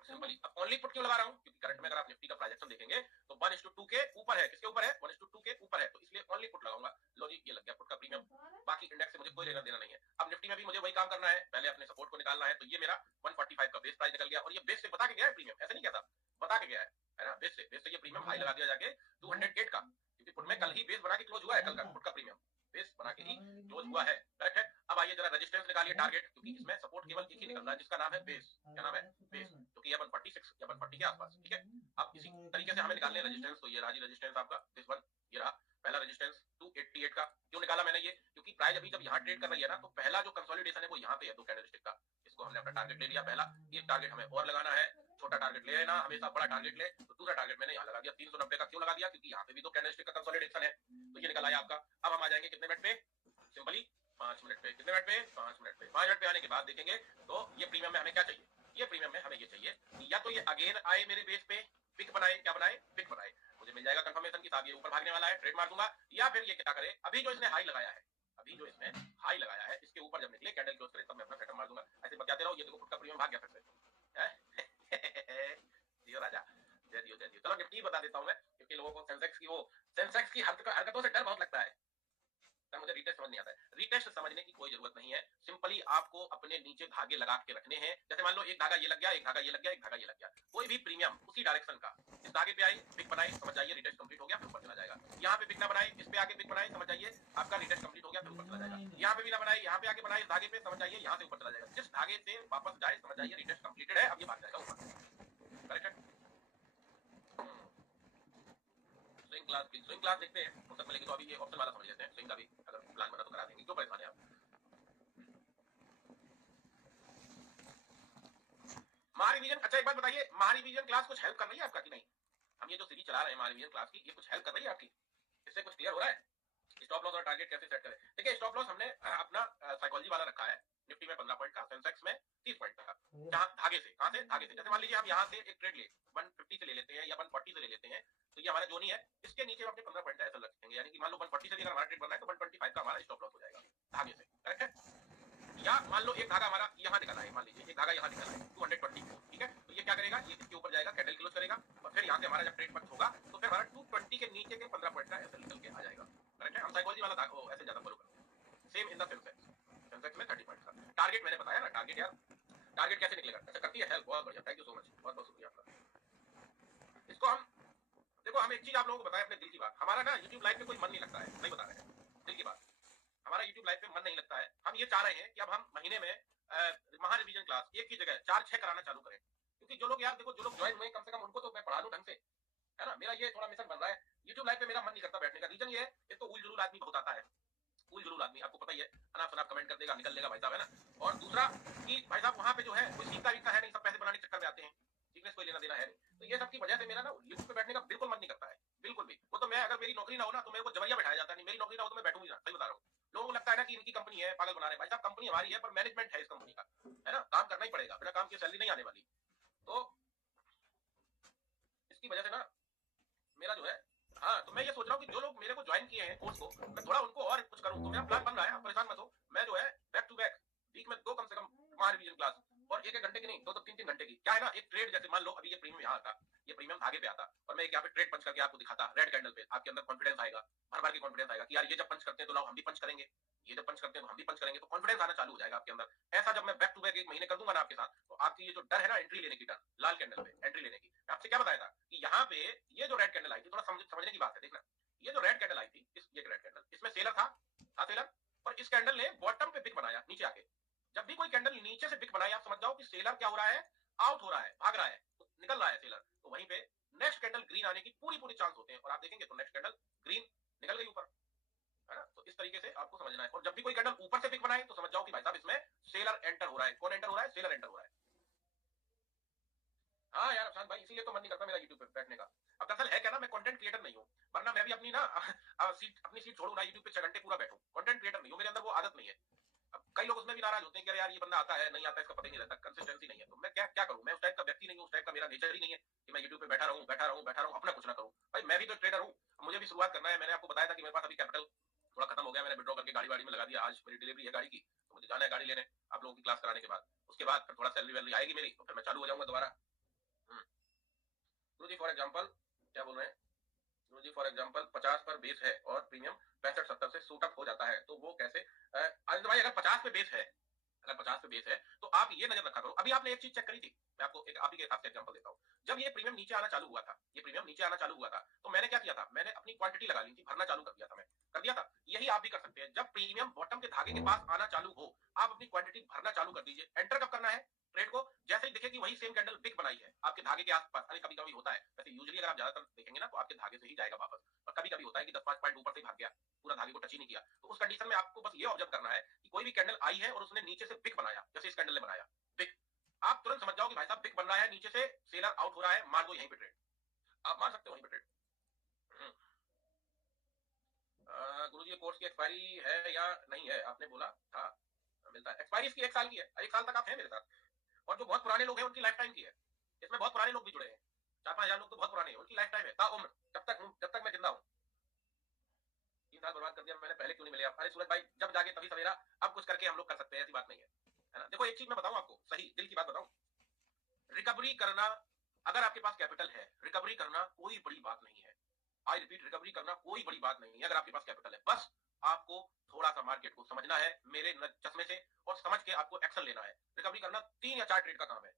सिंपली। अब ओनली पुट क्यों लगा रहा हूं? क्योंकि करंट में अगर आप निफ्टी का प्राइजेक्शन देखेंगे तो 1:2 के ऊपर है, किसके ऊपर है? 1:2 के ऊपर है, तो इसलिए ओनली पुट लगाऊंगा। लो जी ये लग गया पुट का प्रीमियम, बाकी इंडेक्स से मुझे कोई लेना देना नहीं है। अब निफ्टी में भी मुझे वही काम करना है, पहले अपने सपोर्ट को निकालना है, तो ये मेरा 145 का बेस प्राइस निकल गया, और ये बेस से बता के गया है प्रीमियम, ऐसे नहीं कहता, बता के गया है ना, बेस से ये प्रीमियम हाई लगा दिया जाके 208 का, क्योंकि पुट में कल ही बेस बना के क्लोज हुआ है, कल का पुट का प्रीमियम बेस बना के ही क्लोज हुआ है, करेक्ट है। अब आइए जरा रेजिस्टेंस निकालिए टारगेट, क्योंकि इसमें सपोर्ट केवल एक ही निकल रहा है जिसका नाम है बेस, क्या नाम है? बेस, जो कि 146 या 140 के आसपास, ठीक है। अब इसी तरीके से हमें निकालने रेजिस्टेंस, तो ये राजी रेजिस्टेंस आपका दिस वन, ये रहा पहला रेजिस्टेंस 288 का। क्यों निकाला मैंने ये? क्योंकि प्राइस अभी जब यहाँ ट्रेड कर रही है ना, तो पहला जो कंसोलिडेशन है वो यहाँ पे है 2 कैंडलस्टिक का, इसको हमने अपना टारगेट ले लिया पहला। एक टारगेट हमें और लगाना है, छोटा टारगेट ले लेना, हमेशा बड़ा टारगेट ले, तो दूसरा टारगेट मैंने यहाँ लगा दिया 390 का। क्यों लगा दिया? क्योंकि यहाँ पे भी 2 कैंडलस्टिक का कंसोलिडेशन है, तो ये निकल आया आपका। अब हम आ जाएंगे कितने मिनट पे? सिंपली 5 मिनट पे। कितने मिनट पे? 5 मिनट पे। 5 मिनट पे आने के बाद देखेंगे तो ये प्रीमियम में हमें क्या चाहिए, ये प्रीमियम में हमें ये चाहिए या तो ये अगेन आए मेरे बेस पे, पिक बनाए, क्या बनाए? पिक बनाए, मुझे मिल जाएगा कंफर्मेशन की साहब ये ऊपर भागने वाला है, ट्रेड मार दूंगा, या फिर ये क्या करे, अभी जो इसने हाई लगाया है, अभी जो इसमें हाई लगाया है इसके ऊपर जब निकले कैंडल क्लोज करे तब मैं अपना सेटअप मार दूंगा। ऐसे बचाते रहो। ये देखो पुट का प्रीमियम भाग गया फिर से। दियो राजा, जय दियो जय दियो। चलो निफ्टी बता देता हूं मैं, क्योंकि लोगों को सेंसेक्स की हरकतों से डर बहुत लगता है। मुझे रीटेस्ट समझ नहीं आता है। रीटेस्ट समझने की कोई जरूरत नहीं है, सिंपली आपको अपने नीचे धागे लगा के रखने हैं। जैसे मान लो एक धागा ये लग गया, एक धागा ये लग गया, एक धागा ये लग गया, कोई भी प्रीमियम उसी डायरेक्शन का इस धागे पे आई बिग बनाई, समझ जाइए रीटेस्ट कंप्लीट हो गया, फिर ऊपर चला जाएगा। यहाँ पे बिग ना बनाई, इस पे आगे बिग बनाई, समझ जाइए आपका रीटेस्ट कंप्लीट हो गया, फिर ऊपर चला जाएगा। यहाँ पे भी ना बनाई, यहाँ पे आगे बनाई, इस धागे पे, समझ जाइए यहाँ से ऊपर चला जाएगा। जिस धागे से वापस जाए समझ जाइए रीटेस्ट कंप्लीटेड है, अब ये भाग जाएगा ऊपर। करेक्ट है। स्विंग क्लास देखते हैं फुर्सत मिलेगी तो। अभी ये ऑप्शन वाला समझ लेते हैं, स्विंग का भी अगर प्लान बना तो करा देंगे, क्यों परेशान है आप। महारिवीजन, अच्छा एक बात बताइए, महारिवीजन क्लास कुछ हेल्प कर रही है आपका कि नहीं? हम ये जो सीरीज चला रहे हैं महारिवीजन क्लास की, ये कुछ हेल्प कर रही है आपकी? इससे कुछ क्लियर हो रहा है? स्टॉप लॉस और टारगेट कैसे सेट करें? देखिए स्टॉप लॉस हमने अपना साइकोलॉजी वाला रखा है। निफ्टी में 15 पॉइंट का, सेंसेक्स में 30 पॉइंट का। धागे से, कहां से? धागे से। जैसे मान लीजिए हम यहाँ से एक ट्रेड ले 150 से ले लेते हैं या 140 से ले लेते हैं, तो ये हमारा जोनी है, इसके नीचे अपने 15 पॉइंट का ऐसा रखेंगे। यानी कि मान लो 140 से भी अगर हमारा ट्रेड बनना है तो 125 का हमारा स्टॉप लॉस हो जाएगा धागे से। करेक्ट है? या मान लो एक धागा हमारा यहाँ निकल आए, मान लीजिए एक धागा यहाँ निकल आए 220, ठीक है, तो ये क्या करेगा, ये इसके ऊपर जाएगा, कैंडल क्लोज करेगा, और फिर यहाँ से हमारा जब ट्रेड पंच होगा तो फिर हमारा 220 के नीचे के 15 पॉइंट का ऐसे निकल के आ जाएगा। करेक्ट है? हम साइकोलॉजी वाला ऐसे ज्यादा फॉलो करते हैं। सेम इन द सेंसेक्स में 30 पॉइंट का टारगेट मैंने बताया ना। टारगेट यार, टारगेट कैसे निकलेगा? अच्छा करती है हेल्प, बहुत बढ़िया, थैंक यू सो मच, बहुत बहुत शुक्रिया आपका। इसको हम देखो, हम एक चीज आप लोगों को बताएं अपने दिल की बात, हमारा ना यूट्यूब लाइव पे कोई मन नहीं लगता है, नहीं बता रहे हैं, दिल की बात, हमारा यूट्यूब लाइव पे मन नहीं लगता है। हम ये चाह रहे हैं कि अब हम महीने में महा रिवीजन क्लास एक ही जगह 4-6 कराना चालू करें, क्योंकि जो लोग यार देखो, जो लोग ज्वाइन हुए कम से कम उनको तो मैं पढ़ा दूं ढंग से, है ना। मेरा ये थोड़ा मिशन बन रहा है। यूट्यूब लाइव पे मेरा मन नहीं करता बैठने का। रीजन ये है, एक तो उल जुलूल आदमी बहुत आता है, उल जुलूल आदमी, आपको पता ही है, अनाप शनाप कमेंट कर देगा, निकल लेगा भाई साहब, है ना। और दूसरा कि भाई साहब वहां पे जो है कोई सीखता वीखता है नहीं, सब पैसे बनाने के चक्कर में आते हैं, सीखने कोई लेना देना है नहीं। तो ये सब की वजह से मेरा ना यूट्यूब पे बैठने का बिल्कुल मन नहीं करता है, बिल्कुल भी। वो तो मैं, अगर मेरी नौकरी ना हो ना तो मेरे को जबरिया बैठाया जाता नहीं, मेरी नौकरी ना हो तो मैं बैठूंगी ना, सही बता रहा हूँ। लोगों को लगता है ना कि इनकी कंपनी है, पागल बना रहे हैं। भाई साहब कंपनी हमारी है, पर मैनेजमेंट है इस कंपनी का, है ना, काम करना ही पड़ेगा, बिना काम की सैलरी नहीं आने वाली। तो इसकी वजह से ना मेरा जो है, हाँ, तो मैं ये सोच रहा हूँ कि जो लोग मेरे को ज्वाइन किए हैं कोर्स को, मैं थोड़ा उनको और कुछ करूँ। तो मेरा प्लान बन रहा है, आप परेशान मत हो। मैं जो है बैक टू बैक वीक में 2 कम से कम महा रिवीजन क्लास, और 1-1 घंटे की नहीं, 2-3 घंटे की। क्या है ना, एक ट्रेड जैसे मान लो अभी ये प्रीमियम यहाँ आता, ये प्रीमियम धागे पे आता, और मैं एक यहाँ पे ट्रेड पंच करके आपको दिखाता रेड कैंडल पे, आपके अंदर कॉन्फिडेंस आएगा, भर भर के कॉन्फिडेंस आएगा कि यार ये जब पंच करते हैं तो लाओ हम भी पंच करेंगे, ये जब पंच करते हैं तो हम भी पंच करेंगे, तो कॉन्फिडेंस आना चालू हो जाएगा आपके अंदर। ऐसा जब मैं बैक टू बैक 1 महीने कर दूंगा ना आपके साथ, तो आपकी ये जो डर है ना एंट्री लेने की, डर लाल कैंडल पे एंट्री लेने की, मैं आपसे क्या बताया था कि यहाँ पे ये जो रेड कैंडल आई थी, थोड़ा समझने की बात है, देखना। ये जो रेड कैंडल आई थी, ये रेड कैंडल, इसमें सेलर था सेलर, और इस कैंडल ने बॉटम पे बिग बनाया नीचे आके। जब भी कोई कैंडल नीचे से बिग बनाए, आप समझ जाओ कि सेलर क्या हो रहा है, आउट हो रहा है, भाग रहा है, तो निकल रहा है सेलर। तो वहीं पे नेक्स्ट कैंडल ग्रीन आने की पूरी चांस होते हैं, और आप देखेंगे तो नेक्स्ट कैंडल ग्रीन निकल गई ऊपर, है ना। तो इस तरीके से आपको समझना है। और जब भी कोई कैंडल ऊपर से बिग बनाए तो समझ जाओ कि भाई साहब इसमें सेलर एंटर हो रहा है। कौन एंटर हो रहा है? सेलर एंटर हो रहा है। हाँ यार अफसान भाई, इसीलिए तो मन नहीं करता मेरा यूट्यूब पे बैठने का। अब दरअसल है क्या ना, मैं कंटेंट क्रिएटर नहीं हूँ, वरना मैं भी अपनी ना अपनी सीट छोड़ू ना, यूट्यूब पे 6 घंटे पूरा बैठूं। कंटेंट क्रिएटर नहीं हूँ, मेरे अंदर वो आदत नहीं है। अब कई लोग उसमें भी नाराज होते हैं कि यार ये बंदा आता है, नहीं आता, इसका पता ही नहीं रहता, कंसिस्टेंसी नहीं है। तो मैं क्या करूँ, मैं उस टाइप का व्यक्ति नहीं हूँ, उस टाइप का मेरा नेचर ही नहीं है कि मैं यूट्यूब पे बैठा रहूं, अपना कुछ ना करूँ। भाई मैं भी तो ट्रेडर हूँ, मुझे भी शुरुआत करना है। मैंने आपको बताया था कि मेरे पास अभी कैपिटल थोड़ा खत्म हो गया, मैंने विड्रॉ करके गाड़ी में लगा दिया। आज मेरी डिलीवरी है गाड़ी की, तो मुझे जाना है गाड़ी लेने आप लोगों की क्लास कराने के बाद। उसके बाद फिर थोड़ा सैलरी वैलरी आएगी मेरी, तो फिर मैं चालू हो जाऊंगा दोबारा। गुरुजी फॉर एग्जांपल क्या बोल रहे हैं? गुरुजी फॉर एग्जांपल 50 पर बेस है और प्रीमियम 65-70 से सूट अप हो जाता है, तो वो कैसे? आदित्य भाई, अगर 50 पे बेस है, अगर 50 पे बेस है तो आप ये नजर रखा करो। अभी आपने एक चीज चेक करी थी, मैं आपको एक आप ही के हिसाब से एग्जांपल देता हूं। जब ये प्रीमियम नीचे आना चालू हुआ था, तो मैंने क्या किया था, मैंने अपनी क्वांटिटी लगा ली थी, भरना चालू कर दिया था, मैं कर दिया था। यही आप भी कर सकते हैं। जब प्रीमियम बॉटम के धागे के पास आना चालू हो, आप अपनी क्वांटिटी भरना चालू कर दीजिए। एंटर कब करना है ट्रेड को? जैसे ही दिखे कि वही सेम कैंडल बिग बनाई है आपके धागे के आसपास। अरे कभी कभी होता है, वैसे यूजुअली अगर आप ज्यादातर देखेंगे ना तो आपके धागे से ही जाएगा वापस, और कभी कभी होता है कि 10-5 पॉइंट ऊपर से भाग गया, पूरा धागे को टच ही नहीं किया। तो उस कंडीशन में आपको बस ये ऑब्जर्व करना है कि कोई भी कैंडल आई है और उसने नीचे से बिग बनाया, जैसे इस कैंडल ने बनाया बिग, आप तुरंत समझ जाओ कि भाई साहब बिग बन रहा है, नीचे से सेलर आउट हो रहा है, मार दो यहीं पे ट्रेड। आप मार सकते हो वहीं पे ट्रेड। गुरुजी कोर्स की एक्सपायरी है या नहीं है? आपने बोला था मिलता है। एक्सपायरी इसकी 1 साल की है, 1 साल तक आप हैं मेरे साथ। और जो बहुत पुराने लोग हैं उनकी लाइफ टाइम की है। इसमें बहुत पुराने लोग भी जुड़े हैं, 4-5 हजार लोग तो बहुत पुराने हैं, उनकी लाइफ टाइम है, ताउम्र, जब तक मैं जिंदा हूं। 3 साल बर्बाद बात कर दिया, मैंने पहले क्यों नहीं मिले आप? अरे सूरज भाई, जब जागे तभी सवेरा, अब कुछ करके हम लोग कर सकते हैं, ऐसी बात नहीं है ना? देखो एक चीज मैं बताऊं आपको, सही दिल की बात बताऊं, रिकवरी करना, अगर आपके पास कैपिटल है, रिकवरी करना कोई बड़ी बात नहीं है। आई रिपीट, रिकवरी करना कोई बड़ी बात नहीं है अगर आपके पास कैपिटल है। बस आपको थोड़ा सा मार्केट को समझना है मेरे चश्मे से, और समझ के आपको एक्शन लेना है। रिकवरी करना 3 या 4 ट्रेड का काम है।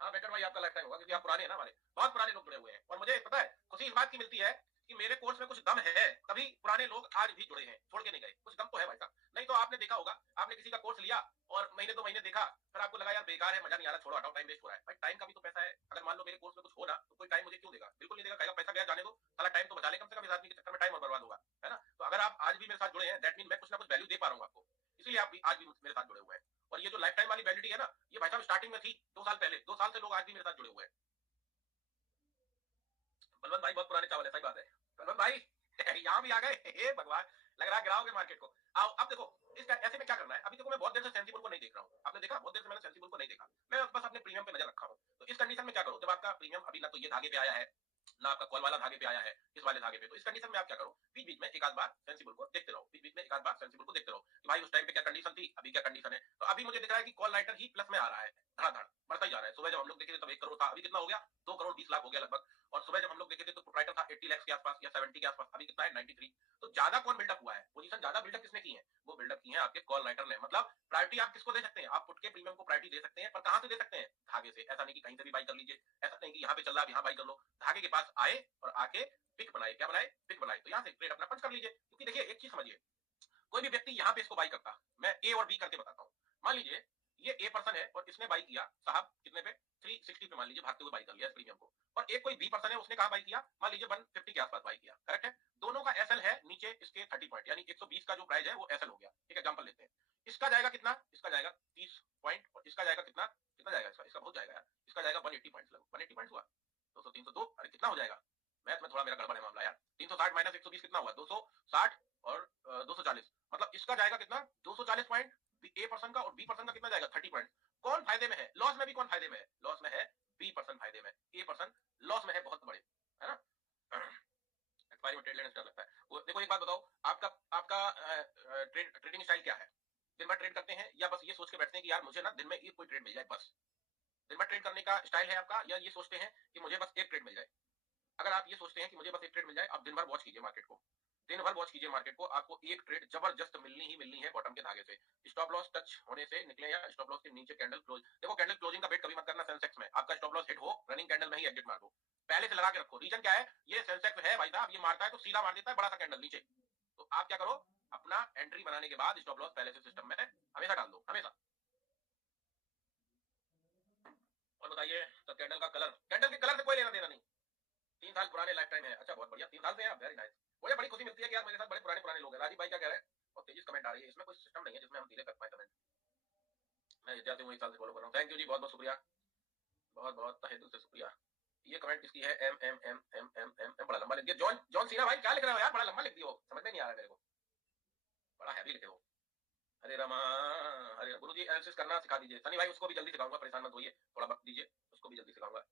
हाँ वेंकट भाई, आपका लाइफ टाइम होगा क्योंकि आप पुराने हैं ना, हमारे बहुत पुराने लोग जुड़े हुए हैं, और मुझे पता है खुशी इस बात की मिलती है कि मेरे कोर्स में कुछ दम है, तभी पुराने लोग आज भी जुड़े हैं, छोड़ के नहीं गए। कुछ दम तो है भाई साहब, नहीं तो आपने देखा होगा, आपने किसी का कोर्स लिया और महीने 2 महीने देखा, फिर आपको लगा यार बेकार है, मजा नहीं आ रहा, छोड़ो हटाओ, टाइम वेस्ट हो रहा है। भाई टाइम का भी तो पैसा है। अगर मान लो मेरे कोर्स में कुछ हो ना, तो कोई टाइम मुझे क्यों देगा? बिल्कुल नहीं देगा, कहेगा पैसा गया जाने दो, साला टाइम तो बचा ले कम से कम, इस आदमी के चक्कर में टाइम और बर्बाद होगा, है ना? तो अगर आप आज भी मेरे साथ जुड़े हैं, दैट मीन मैं कुछ ना कुछ वैल्यू दे पा रहा हूँ आपको, इसलिए आप भी आज भी मेरे साथ जुड़े हुए हैं। और ये जो लाइफ टाइम वाली वैलिडिटी है ना, ये भाई साहब स्टार्टिंग में थी 2 साल पहले, 2 साल से लोग आज भी मेरे साथ जुड़े हुए हैं। बलवंत भाई बहुत पुराने चावल है, सही बात है बलवंत भाई। यहाँ भी आ गए, हे भगवान, लग रहा है गिराओगे मार्केट को। आओ अब देखो, इसका ऐसे में क्या करना है। अभी देखो मैं बहुत देर से सेंसिबल को नहीं देख रहा हूँ, आपने देखा बहुत देर से मैंने सेंसिबल को नहीं देखा, मैं बस अपने प्रीमियम पे नजर रखा हूँ। तो इस कंडीशन में क्या करो, जब आपका प्रीमियम अभी ना तो ये धागे पे आया है, ना आपका कॉल वाला धागे पे आया है, इस वाले धागे पे, तो इस कंडीशन में आप क्या करो, बीच बीच में एक आध बार सेंसिबल को देखते रहो, बीच बीच में एक आध बार सेंसिबल को देखते रहो कि भाई उस टाइम पे क्या कंडीशन थी, अभी क्या कंडीशन है। तो अभी मुझे दिख रहा है कि कॉल राइटर ही प्लस में आ रहा है, धड़ाधड़ बढ़ता ही जा रहा है। सुबह जब हम लोग देखे थे तब 1 करोड़ था, अभी कितना हो गया, 2 करोड़ 20 लाख हो गया लगभग। और सुबह जब हम लोग देखे थे तो प्रोप्राइटर था 80 लाख के आसपास या 70 के आसपास, अभी कितना है 93। तो ज्यादा कौन बिल्डअप हुआ है, पोजीशन ज्यादा बिल्डअप किसने की है, वो बिल्डअप की है आपके कॉल राइटर ने। मतलब प्रायोरिटी आप किसको दे सकते हैं, आप पुट के प्रीमियम को प्रायोरिटी दे सकते हैं, पर कहां से दे सकते हैं, धागे से। ऐसा नहीं कि कहीं से भी बाई कर लीजिए, ऐसा नहीं कि यहाँ पे चल रहा है यहाँ बाई कर लो, धागे के पास आए और आके पिक बनाए, क्या बनाए, पिक बनाए, तो यहाँ से ट्रेड अपना पंच कर लीजिए। क्योंकि देखिए एक चीज समझिए, कोई भी व्यक्ति यहाँ पे इसको बाई करता, मैं ए और बी करके बताता हूँ। मान लीजिए ये ए पर्सन है और इसने बाई किया साहब कितने पे, 360 पे, मान लीजिए भागते हुए बाई कर लिया इस प्रीमियम को। और एक कोई बी पर्सन है, उसने कहा बाई किया, मान लीजिए 150 के आसपास बाई किया, करेक्ट है। दोनों का एसएल है नीचे इसके 30 पॉइंट, यानी 120 का जो प्राइस है वो एसएल हो गया। एक एग्जांपल लेते हैं, इसका जाएगा कितना, इसका जाएगा 30 पॉइंट, और इसका जाएगा कितना, कितना जाएगा इसका, इसका बहुत जाएगा यार, इसका जाएगा 180 पॉइंट, 180 पॉइंट हुआ 200 302, अरे कितना हो जाएगा, मैथ में थोड़ा मेरा गड़बड़ है मामला यार। 360 माइनस 120 कितना हुआ, 260 और 240, मतलब इसका जाएगा कितना 240 पॉइंट ए पर्सन का, और बी पर्सन का कितना जाएगा 30 पॉइंट। कौन फायदे में है, लॉस में भी कौन फायदे में है, लॉस में है बी पर्सन फायदे में, ए पर्सन लॉस में है बहुत बड़े, है ना। एक्सपायरी में ट्रेड लेने से डर लगता है। वो देखो एक बात बताओ, आपका आपका ट्रेडिंग स्टाइल क्या है, दिन भर ट्रेड करते हैं या बस ये सोच के बैठते हैं कि यार मुझे ना दिन में एक कोई ट्रेड मिल जाए बस, दिन भर ट्रेड करने का स्टाइल है आपका, या ये सोचते हैं कि मुझे बस एक ट्रेड मिल जाए। अगर आप ये सोचते हैं कि मुझे बस एक ट्रेड मिल जाए, आप दिन भर वॉच कीजिए मार्केट को, दिन भर वॉच कीजिए मार्केट को, आपको एक ट्रेड जबरदस्त मिलनी ही मिलनी है बॉटम के धागे से। स्टॉप लॉस टच होने से निकले या स्टॉप लॉस के नीचे कैंडल क्लोज, देखो कैंडल क्लोजिंग का वेट कभी मत करना सेंसेक्स में, आपका स्टॉप लॉस हिट हो रनिंग कैंडल में ही एग्जिट मार दो, पहले से लगा के रखो। रीजन क्या है, ये सेंसेक्स है भाई साहब, ये मारता है तो सीधा मार देता है बड़ा सा कैंडल नीचे, तो आप क्या करो, अपना एंट्री बनाने के बाद स्टॉप लॉस पहले से सिस्टम में हमेशा डाल दो, हमेशा। और बताइए तो कैंडल का कलर, कैंडल के कलर से कोई लेना देना नहीं, 3 साल पुराने लाइफ टाइम है, अच्छा बहुत बढ़िया, 3 साल से हैं, वेरी नाइस। मुझे बड़ी खुशी मिलती है कि यार मेरे साथ बड़े पुराने पुराने लोग हैं। राजीव भाई क्या कह रहे हैं, और तेजी से कमेंट आ रही है, इसमें कोई सिस्टम नहीं है जिसमें हम डिले कर पाए कमेंट। मैं विद्यार्थी हूँ, 1 साल से फॉलो कर रहा हूँ, थैंक यू जी, बहुत बहुत शुक्रिया, बहुत बहुत तहे दिल से शुक्रिया। ये कमेंट किसकी है, एम एम एम एम एम एम एम, बड़ा लंबा लिख दिया। जॉन जॉन सीना भाई क्या लिख रहे हो यार, बड़ा लंबा लिख दियो, समझ में नहीं आ रहा है मेरे को, बड़ा हैवी लिखे हो। हरे रामा, हरे गुरु जी एनालिसिस करना सिखा दीजिए। सनी भाई उसको भी जल्दी सिखाऊंगा, परेशान मत होइए, थोड़ा वक्त दीजिए, उसको भी जल्दी सिखाऊंगा।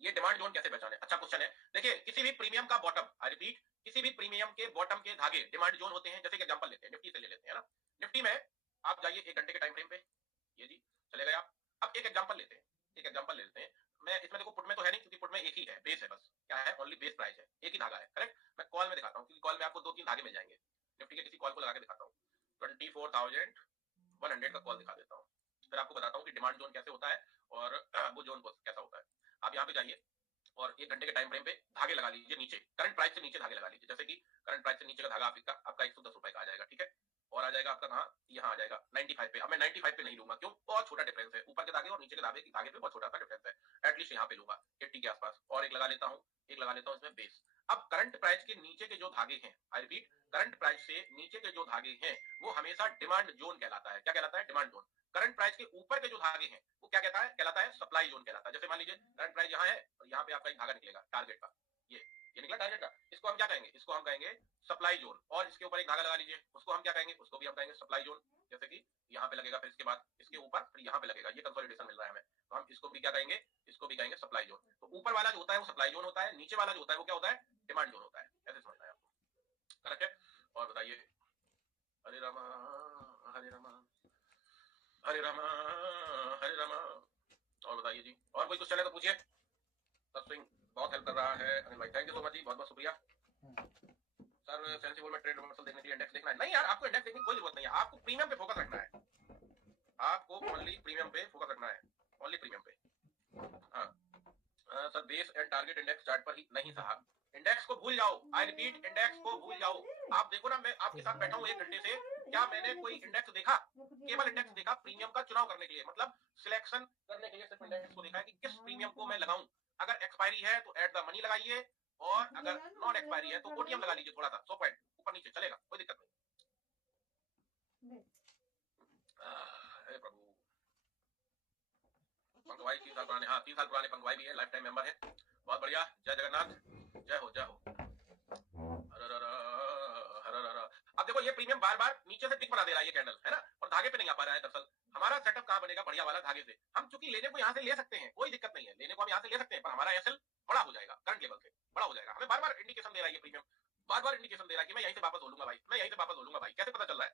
ये डिमांड जोन कैसे पहचाने, अच्छा क्वेश्चन है। देखिए किसी भी प्रीमियम का बॉटम, आई रिपीट, किसी भी प्रीमियम के बॉटम के धागे डिमांड जोन होते हैं। जैसे कि एग्जांपल लेते हैं, निफ्टी से ले लेते हैं ना, निफ्टी में आप जाइए 1 घंटे के टाइम फ्रेम पे, ये जी चले गए आप। अब एक एग्जांपल लेते हैं, एक एग्जांपल लेते हैं, मैं इसमें देखो पुट में तो है नहीं, क्योंकि पुट में एक ही है, बेस है, बस क्या है, ओनली बेस प्राइस है, एक ही धागा है, करेक्ट। मैं कॉल में दिखाता हूँ, क्योंकि कॉल में आपको 2-3 धागे मिल जाएंगे, निफ्टी के किसी कॉल को लगा के दिखाता हूँ, 24,100 का कॉल दिखा देता हूँ, फिर आपको बताता हूँ कि डिमांड जोन कैसे होता है और वो जोन कैसा होता है। आप यहाँ पे जाइए और 1 घंटे के टाइम फ्रेम पे धागे लगा लीजिए नीचे, करंट प्राइस से नीचे धागे लगा लीजिए। जैसे कि करंट प्राइस से नीचे का धागा आपका 110 रुपए का आ जाएगा, ठीक है, और आ जाएगा आपका कहाँ, यहाँ आ जाएगा 95 पे। अब मैं 95 पे नहीं लूंगा, क्यों, बहुत छोटा डिफरेंस है, ऊपर के धागे और नीचे के धागे पे बहुत छोटा सा डिफरेंस है, एटलीस्ट यहाँ पे लूंगा 80 के आसपास, और एक लगा लेता हूँ, एक लगा लेता हूँ इसमें बेस। अब करंट प्राइस के नीचे के जो धागे हैं, आई रिपीट, करंट प्राइस से नीचे के जो धागे हैं वो हमेशा डिमांड जोन कहलाता है। क्या कहलाता है, डिमांड जोन। करंट प्राइस के ऊपर के जो धागे हैं वो क्या कहलाता है सप्लाई जोन कहलाता है। जैसे मान लीजिए करंट प्राइस यहाँ है और यहाँ पे आपका एक धागा निकलेगा टारगेट का, ये निकला टारगेट का, इसको हम क्या कहेंगे, इसको हम कहेंगे सप्लाई जोन। और इसके ऊपर एक धागा लगा लीजिए, उसको हम क्या कहेंगे, उसको भी हम कहेंगे सप्लाई जोन। जैसे कि यहाँ पे लगेगा, फिर इसके बाद इसके ऊपर, फिर यहाँ पे लगेगा, ये कंसोलिडेशन मिल रहा है हमें, तो हम इसको भी क्या कहेंगे, इसको भी कहेंगे सप्लाई जोन। तो ऊपर वाला जो होता है वो सप्लाई जोन होता है, नीचे वाला जो होता है वो क्या होता है, डिमांड जोन होता है। ऐसे समझना है आपको। रामा हरे रामा हरे रामा हरे रामा। और बताइए जी, और कोई क्वेश्चन है तो पूछिए। सत्संग बहुत हेल्प कर रहा है अनिल भाई, थैंक यू सो मच जी, बहुत बहुत शुक्रिया। सर सेंसिबल में ट्रेड रिवर्सल देखने के लिए इंडेक्स देखना है? नहीं यार, आपको इंडेक्स देखने की कोई जरूरत नहीं है, आपको प्रीमियम पे फोकस रखना है, आपको ओनली प्रीमियम पे फोकस रखना है, ओनली प्रीमियम पे। हाँ sir, base and target index chart पर ही नहीं साहब, इंडेक्स को भूल जाओ, आई रिपीट इंडेक्स को भूल जाओ। आप देखो ना, मैं आपके साथ बैठा हूँ 1 घंटे से, क्या मैंने कोई इंडेक्स देखा? केवल इंडेक्स देखा प्रीमियम का चुनाव करने के लिए, मतलब सिलेक्शन करने के लिए सिर्फ इंडेक्स को देखा है कि किस प्रीमियम को मैं लगाऊं। अगर एक्सपायरी है तो एट द मनी लगाइए, और अगर नॉन एक्सपायरी है तो ओटीएम लगा लीजिए, थोड़ा सा 100 पॉइंट ऊपर नीचे चलेगा, कोई दिक्कत नहीं। हे प्रभु, पंक भाई 3 साल पुराने, हाँ 3 साल पुराने पंक भाई भी है, लाइफ टाइम मेंबर है, बहुत बढ़िया, जय जगन्नाथ, जय हो जय हो। अब देखो ये प्रीमियम बार बार नीचे से टिक बना दे रहा है ये कैंडल, है ना, और धागे पे नहीं आ पा रहा है। दरअसल हमारा सेटअप कहां बनेगा बढ़िया वाला? धागे से। हम चूंकि लेने को यहां से ले सकते हैं, कोई दिक्कत नहीं है, लेने को हम यहां से ले सकते हैं, पर हमारा एसएल बड़ा हो जाएगा, करंट लेवल से बड़ा हो जाएगा। हमें बार बार इंडिकेशन दे रहा है ये प्रीमियम, बार बार इंडिकेशन दे रहा है कि मैं यहीं से वापस हो लूंगा भाई, मैं यहीं से वापस हो लूंगा भाई। कैसे पता चल रहा है?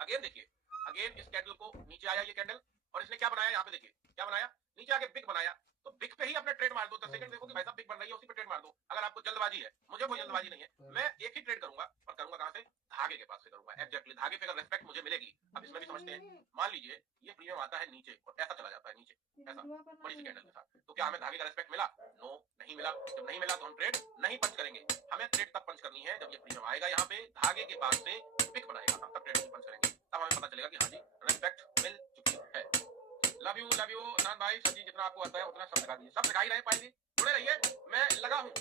अगेन देखिए, अगेन इस कैंडल को नीचे आया ये कैंडल, और इसने क्या बनाया यहाँ पे, देखिए क्या बनाया, नीचे आके बिग बनाया, तो बिग पे ही अपने ट्रेड मार दो। 10 सेकंड देखो कि भाई साहब बिग बन रही है, उसी पे ट्रेड मार दो। अगर आपको जल्दबाजी है, मुझे कोई जल्दबाजी नहीं है, मैं एक ही ट्रेड करूंगा, और करूंगा कहां से? धागे के पास से करूंगा, एग्जैक्टली धागे पे अगर रेस्पेक्ट मुझे मिलेगी। अब इसमें भी समझते हैं, मान लीजिए ये प्रीमियम आता है नीचे और ऐसा चला जाता है नीचे, ऐसा बड़ी सी कैंडल के साथ, तो क्या हमें धागे का रेस्पेक्ट मिला? नो, नहीं मिला। जब नहीं मिला तो हम ट्रेड नहीं पंच करेंगे, हमें ट्रेड तब पंच करनी है जब ये प्रीमियम आएगा यहाँ पे धागे के पास से पिक बनाएगा, हम तब ट्रेड नहीं पंच करेंगे, तब हमें पता चलेगा कि हाँ जी रेस्पेक्ट मिल चुकी है। लव यू अनान भाई, सर जी जितना आपको आता है उतना सब लगा दीजिए, सब लगा ही रहे, पाएंगे जुड़े रहिए, मैं लगा हूँ।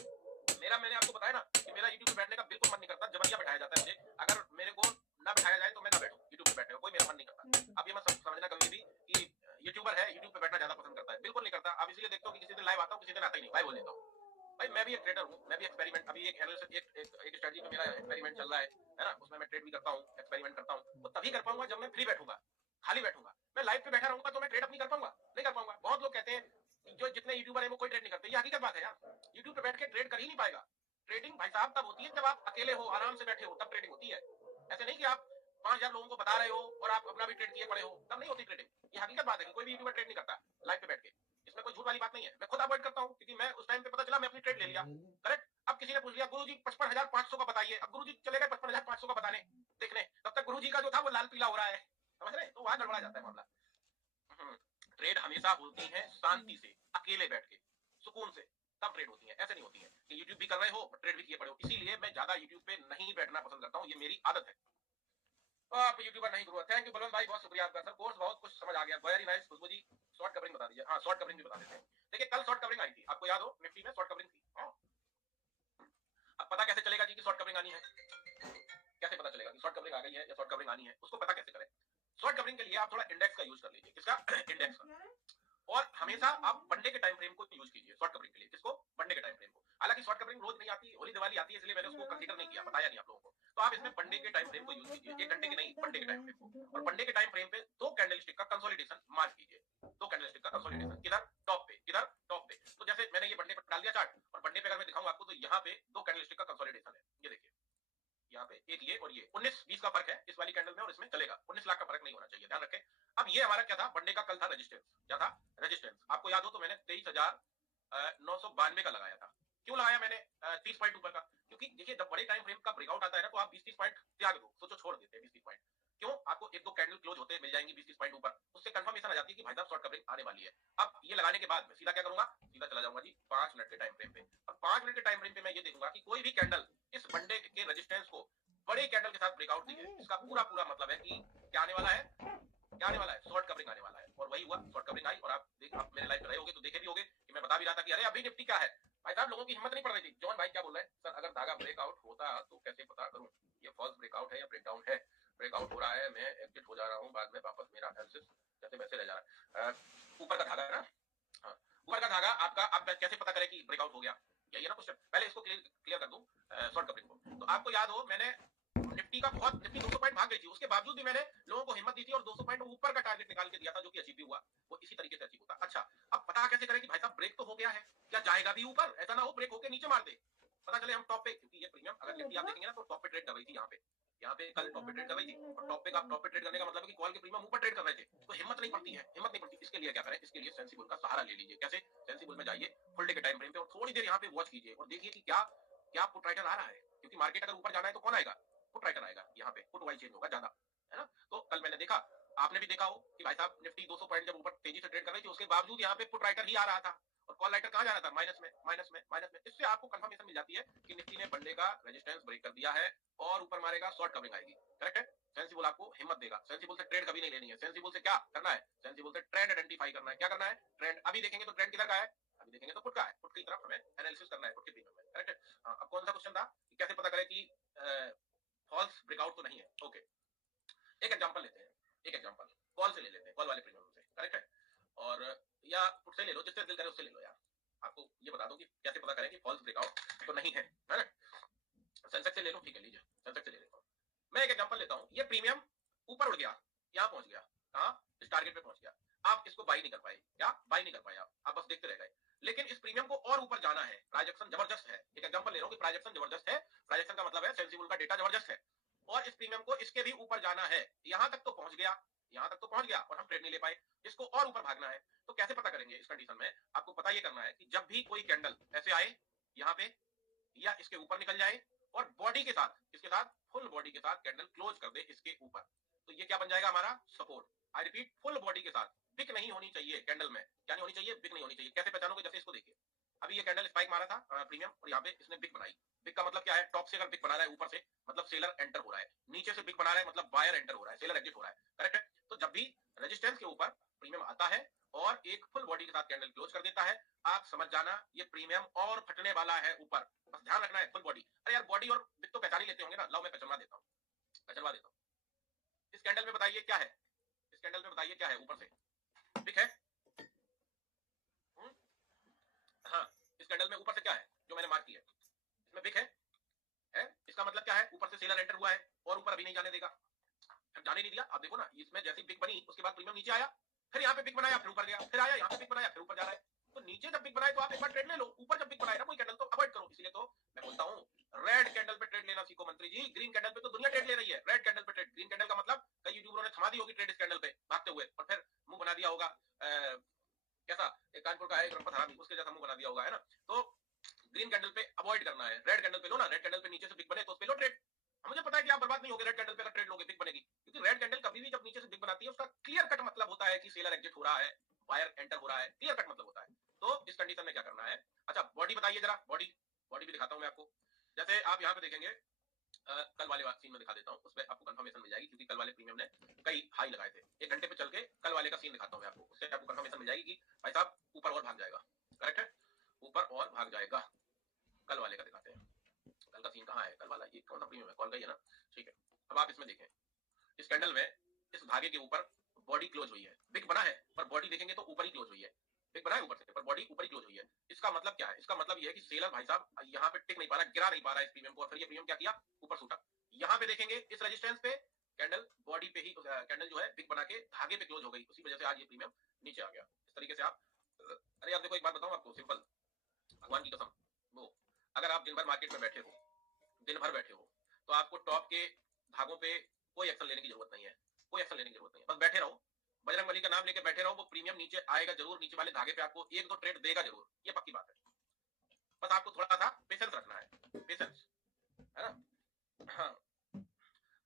मैंने आपको बताया ना कि मेरा यूट्यूब पे बैठने का बिल्कुल मन नहीं करता, जबरिया बैठाया जाता है मुझे, अगर मेरे को ना बैठाया जाए तो मैं ना बैठूं यूट्यूब पे बैठने का, कोई मेरा मन नहीं करता। अब ये मत समझना कभी भी कि यूट्यूबर है यूट्यूब पे बैठना ज्यादा पसंद करता है, बिल्कुल नहीं करता। अब इसलिए देखता हूँ कि किसी दिन लाइव आता हूँ, किसी दिन आता ही नहीं, भाई बोल देता हूँ। भाई मैं भी एक ट्रेडर हूँ, मैं भी एक्सपेरिमेंट, अभी एक स्ट्रेटजी में मेरा एक्सपेरिमेंट चल रहा है ना, उसमें मैं ट्रेड भी करता हूँ, एक्सपेरिमेंट करता हूँ, तो तभी कर पाऊंगा जब मैं फ्री बैठूंगा, खाली बैठूंगा। मैं लाइव पे बैठा रहूंगा तो मैं ट्रेड अपनी कर पाऊंगा? नहीं कर पाऊंगा। बहुत लोग कहते हैं जो जितने यूट्यूबर है वो कोई ट्रेड नहीं करते, ये हकीकत बात है यार, यूट्यूब पे बैठ के ट्रेड कर ही नहीं पाएगा। ट्रेडिंग भाई साहब तब होती है जब आप अकेले हो, आराम से बैठे हो, तब ट्रेडिंग होती है। ऐसे नहीं कि आप 5000 लोगों को बता रहे हो और आप अपना भी ट्रेड किए पड़े हो, तब नहीं होती ट्रेडिंग। ये हकीकत बात है कि कोई भी यूट्यूबर ट्रेड नहीं करता लाइव पे बैठ के, इसमें कोई झूठ वाली बात नहीं है। मैं खुद अवॉइड करता हूँ, क्योंकि मैं उस टाइम पे पता चला मैं अपनी ट्रेड ले लिया, करेक्ट। अब किसी ने पूछ लिया गुरुजी 55,500 का बताइए, अब गुरुजी चले गए 55,500 का बताने देखने, तब तक गुरुजी का जो था वो लाल पीला हो रहा है, समझ रहे? तो वहां गड़बड़ा जाता है मामला। ट्रेड हमेशा होती है शांति से, अकेले बैठ के, सुकून से, तब ट्रेड होती है। ऐसे नहीं होती है कि यूट्यूब भी कर रहे हो ट्रेड भी किए पड़े हो। इसीलिए मैं ज्यादा यूट्यूब पे नहीं बैठना पसंद करता हूँ, ये मेरी आदत है। आप यूट्यूबर नहीं गुरु। थैंक यू बलवंत भाई, बहुत शुक्रिया आपका। सर कोर्स बहुत कुछ समझ आ गया, वेरी नाइस। खुशबू जी शॉर्ट कवरिंग बता दीजिए। हाँ शॉर्ट कवरिंग भी बता देते हैं। देखिए कल शॉर्ट कवरिंग आई थी, आपको याद हो, निफ्टी में शॉर्ट कवरिंग थी। अब पता कैसे चलेगा जी कि शॉर्ट कवरिंग आनी है? कैसे पता चलेगा कि शॉर्ट कवरिंग आ गई है या शॉर्ट कवरिंग आनी है? उसको पता कैसे करें? शॉर्ट कवरिंग के लिए आप थोड़ा इंडेक्स का यूज कर लीजिए। किसका? इंडेक्स का। और हमेशा आप वनडे के टाइम फ्रेम को यूज कीजिए शॉर्ट कवरिंग के लिए। किसको? वनडे के टाइम फ्रेम को। हालांकि शॉर्ट कवरिंग रोज नहीं आती, होली दिवाली आती है, इसलिए मैंने उसको कंसीडर नहीं किया, बताया नहीं आप लोगों को। तो आप इसमें वनडे के टाइम फ्रेम को यूज कीजिए, 1 घंटे की नहीं, वनडे के टाइम फ्रेम को। और वनडे के टाइम फ्रेम पे 2 कैंडलस्टिक का कंसोलिडेशन मार्क कीजिए, 2 कैंडलस्टिक का कंसोलिडेशन। किधर? टॉप पे। किधर? टॉप पे। तो जैसे मैंने ये वनडे पे डाल दिया चार्ट, और वनडे पे अगर मैं दिखाऊं आपको, तो यहाँ पे 2 कैंडलस्टिक का कंसोलिडेशन है, ये देखिए यहाँ पे एक ये और ये 19-20 का फर्क है इस वाली कैंडल में और इसमें, चलेगा 19 लाख का फर्क नहीं होना चाहिए, ध्यान रखें। अब ये हमारा क्या था? वनडे का कल था रेजिस्टेंस, क्या था? रेजिस्टेंस। आपको याद हो तो मैंने 23,992 का लगाया था। क्यों लगाया मैंने 30 पॉइंट ऊपर का? क्योंकि देखिए जब बड़े टाइम फ्रेम का ब्रेकआउट आता है ना, तो आप 20-30 पॉइंट त्याग दो, सोचो छोड़ देते हैं 20-30 पॉइंट। क्यों? आपको 1-2 कैंडल क्लोज होते मिल जाएंगी 20-30 पॉइंट ऊपर, उससे कंफर्मेशन आ जाती है कि भाई साहब शॉर्ट कवरिंग आने वाली है। अब ये लगाने के बाद मैं सीधा क्या करूंगा? सीधा चला जाऊंगा जी 5 मिनट के टाइम फ्रेम पे। और 5 मिनट के टाइम फ्रेम पे मैं ये देखूंगा कि कोई भी कैंडल इस वनडे के रेजिस्टेंस को बड़े कैंडल के साथ ब्रेकआउट दी है, इसका पूरा पूरा मतलब है कि क्या आने वाला है? क्या आने वाला है? शॉर्ट कवरिंग आने वाला है। और वही हुआ, शॉर्ट कवरिंग आई। और आप मेरे लाइव पे रहे होगे तो देखे भी होगे कि मैं बता भी रहा था कि अरे अभी निफ्टी क्या है। भाई साहब लोगों की हिम्मत नहीं पड़ रही थी। जॉन भाई क्या बोल रहे हैं? सर अगर धागा ब्रेकआउट होता तो कैसे पता करूं ये फॉल्स ब्रेकआउट है या ब्रेकडाउन है? ब्रेकआउट हो रहा है, मैं एग्जिट हो जा रहा हूँ, बाद में वापस मेरा एनालिसिस जैसे वैसे रह जा रहा है। ऊपर का धागा ना, हाँ ऊपर का धागा आपका, आप कैसे पता करें कि ब्रेकआउट हो गया? यही है ना क्वेश्चन। पहले इसको क्लियर कर दूं शॉर्ट कवरिंग को। तो आपको याद हो मैंने निफ्टी का बहुत, निफ्टी 200 पॉइंट भाग गई थी, उसके बावजूद भी मैंने लोगों को हिम्मत दी थी और 200 पॉइंट ऊपर का टारगेट निकाल के दिया था, जो कि अचीव भी हुआ। वो इसी तरीके से अचीव होता। अच्छा अब पता कैसे करें कि भाई साहब ब्रेक तो हो गया है, क्या जाएगा भी ऊपर? ऐसा ना हो ब्रेक होके नीचे मार दे, पता चले हम टॉप पे, क्योंकि ये प्रीमियम अगर निफ्टी आप देखेंगे ना तो टॉप पे ट्रेड कर रही थी यहाँ पे, यहाँ पे कल टॉप पे ट्रेड कर रही थी और टॉप पे ट्रेड करने का मतलब है कि कॉल के प्रीमियम ऊपर ट्रेड कर रहे थे, तो हिम्मत नहीं पड़ती है, हिम्मत नहीं पड़ती। इसके लिए क्या करें, इसके लिए सेंसिबल का सहारा ले लीजिए। कैसे? सेंसिबल में जाइए, फुल डे के टाइम फ्रेम पे और थोड़ी देर यहाँ पे वॉच कीजिए और देखिए कि क्या क्या पुट राइटर आ रहा है, क्योंकि मार्केट अगर ऊपर जाना है तो कौन आएगा? पुट राइटर आएगा। यहाँ पे पुट वाइज चेंज होगा ज्यादा, है ना। तो कल मैंने देखा, आपने भी देखा हो कि भाई साहब निफ्टी 200 पॉइंट जब ऊपर तेजी से ट्रेड कर रही थी, उसके बावजूद यहाँ पे पुट राइटर ही आ रहा था और कॉल राइटर कहां जा रहा था? माइनस में, माइनस में, माइनस में। इससे आपको कंफर्मेशन मिल जाती है कि निफ्टी ने बंडे का रेजिस्टेंस ब्रेक कर दिया है और ऊपर मारेगा, शॉर्ट कवरिंग आएगी। करेक्ट है। सेंसिबल आपको हिम्मत देगा। सेंसिबल से ट्रेड कभी नहीं लेनी है। सेंसिबल से क्या करना है? सेंसिबल से ट्रेंड आइडेंटिफाई करना है। क्या करना है? ट्रेंड। अभी देखेंगे तो ट्रेंड किधर का है? अभी देखेंगे तो पुट का है। पुट की तरफ हमें एनालिसिस करना है, पुट के प्रीमियम में। करेक्ट है। अब कौन सा क्वेश्चन था कि कैसे पता करें कि फॉल्स ब्रेकआउट तो नहीं है? ओके, एक एग्जांपल लेते हैं। एक एग्जांपल कॉल से ले लेते हैं, कॉल वाले प्रीमियम से। करेक्ट है। और या पुट से ले लो, जिससे दिल करे उससे ले लो यार। आपको ये बता दूं कि कैसे पता करें कि फॉल्स ब्रेकआउट तो नहीं है, है ना। सेंसेक्स से ले लो, ठीक है, लीजिए सेंसेक्स से ले लेता हूं। मैं एक एग्जांपल लेता हूं। ये प्रीमियम ऊपर उड़ गया, यहां पहुंच गया, कहां? इस टारगेट पे पहुंच गया। आप इसको बाई नहीं कर पाए। क्या बाई नहीं कर पाए? आप बस देखते रह गए। लेकिन इस प्रीमियम को और ऊपर जाना है, प्राइजेक्शन जबरदस्त है। एक एग्जांपल ले रहा हूं कि प्राइजेक्शन जबरदस्त है। प्राइजेक्शन का मतलब है सेंसिबल का डेटा जबरदस्त है और इस प्रीमियम को इसके भी ऊपर जाना है। यहां तक तो पहुंच गया, यहां तक तो पहुंच गया और हम ट्रेड नहीं ले पाए। इसको और ऊपर भागना है। तो कैसे पता करेंगे? इस कंडीशन में आपको पता ये करना है कि जब भी कोई कैंडल ऐसे आए यहां पे या इसके ऊपर निकल जाए और बॉडी के साथ, इसके साथ फुल बॉडी के साथ कैंडल क्लोज कर दे इसके ऊपर, तो ये क्या बन जाएगा? हमारा support. I repeat, full body के साथ। बिक नहीं होनी चाहिए कैंडल में। क्या नहीं होनी चाहिए? बिक नहीं होनी चाहिए। कैसे पहचानोगे? जैसे इसको देखिए, अभी ये कैंडल स्पाइक मारा था प्रीमियम और यहाँ पे इसने बिक बनाई। बिक का मतलब क्या है? टॉप से अगर बिक बना रहा है ऊपर से, मतलब सेलर एंटर हो रहा है। नीचे से बिक बना रहा है मतलब बायर एंटर हो रहा है, सेलर एग्जिट हो रहा है। करेक्ट है। तो जब भी रेजिस्टेंस के ऊपर प्रीमियम आता है और एक फुल बॉडी के साथ कैंडल क्लोज कर देता है, आप समझ जाना ये प्रीमियम और फटने वाला है ऊपर। बस ध्यान रखना है, फुल बॉडी। अरे यार, बॉडी और बिक तो पहचान ही लेते होंगे ना। लाओ मैं पहचानवा देता हूँ, पहचानवा देता हूँ। इस कैंडल में बताइए क्या है? इस कैंडल में बताइए क्या है? ऊपर से बिक है। हाँ, इस कैंडल में ऊपर से क्या है जो मैंने मार्क किया? इसमें बिक है। इसका मतलब क्या है? ऊपर से सेलर एंटर हुआ है और ऊपर अभी नहीं जाने देगा। जाने नहीं दिया। आप देखो ना, इसमें जैसी बिग बनी उसके बाद प्रीमियम नीचे आया, फिर यहाँ पे बिग बनाया, फिर ऊपर गया, फिर आया यहाँ पे बिग बनाया, फिर ऊपर जा रहा है। तो नीचे जब बिग बनाए तो आप एक बार ट्रेड ले लो, ऊपर जब बिग बनाए ना कोई कैंडल तो अवॉइड करो। इसलिए तो मैं बोलता हूँ रेड कैंडल पे ट्रेड लेना सीखो मंत्री जी। ग्रीन कैंडल पे तो दुनिया ट्रेड ले रही है, रेड कैंडल पे ट्रेड। ग्रीन कैंडल का मतलब कई यूट्यूबरों ने थमा दी होगी ट्रेड इस कैंडल पे भागते हुए और फिर मुंह बना दिया होगा। कैसा? एक कानपुर का है एक रंपत हरामी, उसके जैसा मुंह बना दिया होगा, है ना। तो ग्रीन कैंडल पे अवॉइड करना है, रेड कैंडल पे लो ना। रेड कैंडल पे नीचे से बिग बने तो उस पे लो ट्रेड। मुझे पता है कि आप बर्बाद नहीं होगे रेड कैंडल पे अगर ट्रेड लोगे, बिग बनेगी। क्योंकि रेड कैंडल कभी भी जब नीचे से बिग बनाती है उसका क्लियर कट मतलब होता है कि सेलर एग्जिट हो रहा है, बायर एंटर हो रहा है, क्लियर कट मतलब होता है। तो इस कंडीशन में क्या करना है? अच्छा, बॉडी बताइए जरा। बॉडी बॉडी भी दिखाता हूं मैं आपको। जैसे आप यहाँ पे देखेंगे, कल वाले सीन में दिखा देता हूँ, उसमें आपको कंफर्मेशन मिल जाएगी क्योंकि कल वाले प्रीमियम ने कई हाई लगाए थे। एक घंटे पे चल के कल वाले का सीन दिखाता हूँ मैं आपको, उससे आपको कंफर्मेशन मिल जाएगी कि भाई साहब ऊपर और भाग जाएगा। करेक्ट है, ऊपर और भाग जाएगा। कल वाले का दिखाते हैं। कल का सीन कहाँ है? कल वाला ये कौन सा प्रीमियम है? कॉल का ही है ना। ठीक है, अब आप इसमें देखें, इस कैंडल में इस धागे के ऊपर बॉडी क्लोज हुई है, बिग बना है पर बॉडी देखेंगे तो ऊपर ही क्लोज हुई है। बिग बना है ऊपर से पर बॉडी ऊपर ही क्लोज हुई है। इसका मतलब क्या है? इसका मतलब ये है कि सेलर भाई साहब यहाँ पे टिक नहीं पा रहा, गिरा नहीं पा रहा इस प्रीमियम को और फिर ये प्रीमियम क्या किया? ऊपर सूटा। यहाँ पे देखेंगे इस रेजिस्टेंस पे कैंडल बॉडी पे ही कैंडल जो है बिग बना के धागे पे क्लोज हो गई, उसी वजह से आज ये प्रीमियम नीचे आ गया। इस तरीके से आप अरे यार देखो, एक बात बताऊं आपको सिंपल, भगवान की कसम, वो अगर आप दिन भर मार्केट में बैठे हो, दिन भर बैठे हो, तो आपको टॉप के धागों पे कोई एक्शन लेने की जरूरत नहीं है। कोई एक्शन लेने की जरूरत नहीं है, बस बैठे रहो, बजरंग बली का नाम लेके बैठे रहो। वो प्रीमियम नीचे आएगा जरूर, नीचे वाले धागे पे आपको एक दो ट्रेड देगा जरूर, ये पक्की बात है। बस आपको थोड़ा सा पेशेंस रखना है, पेशेंस, है ना। हाँ,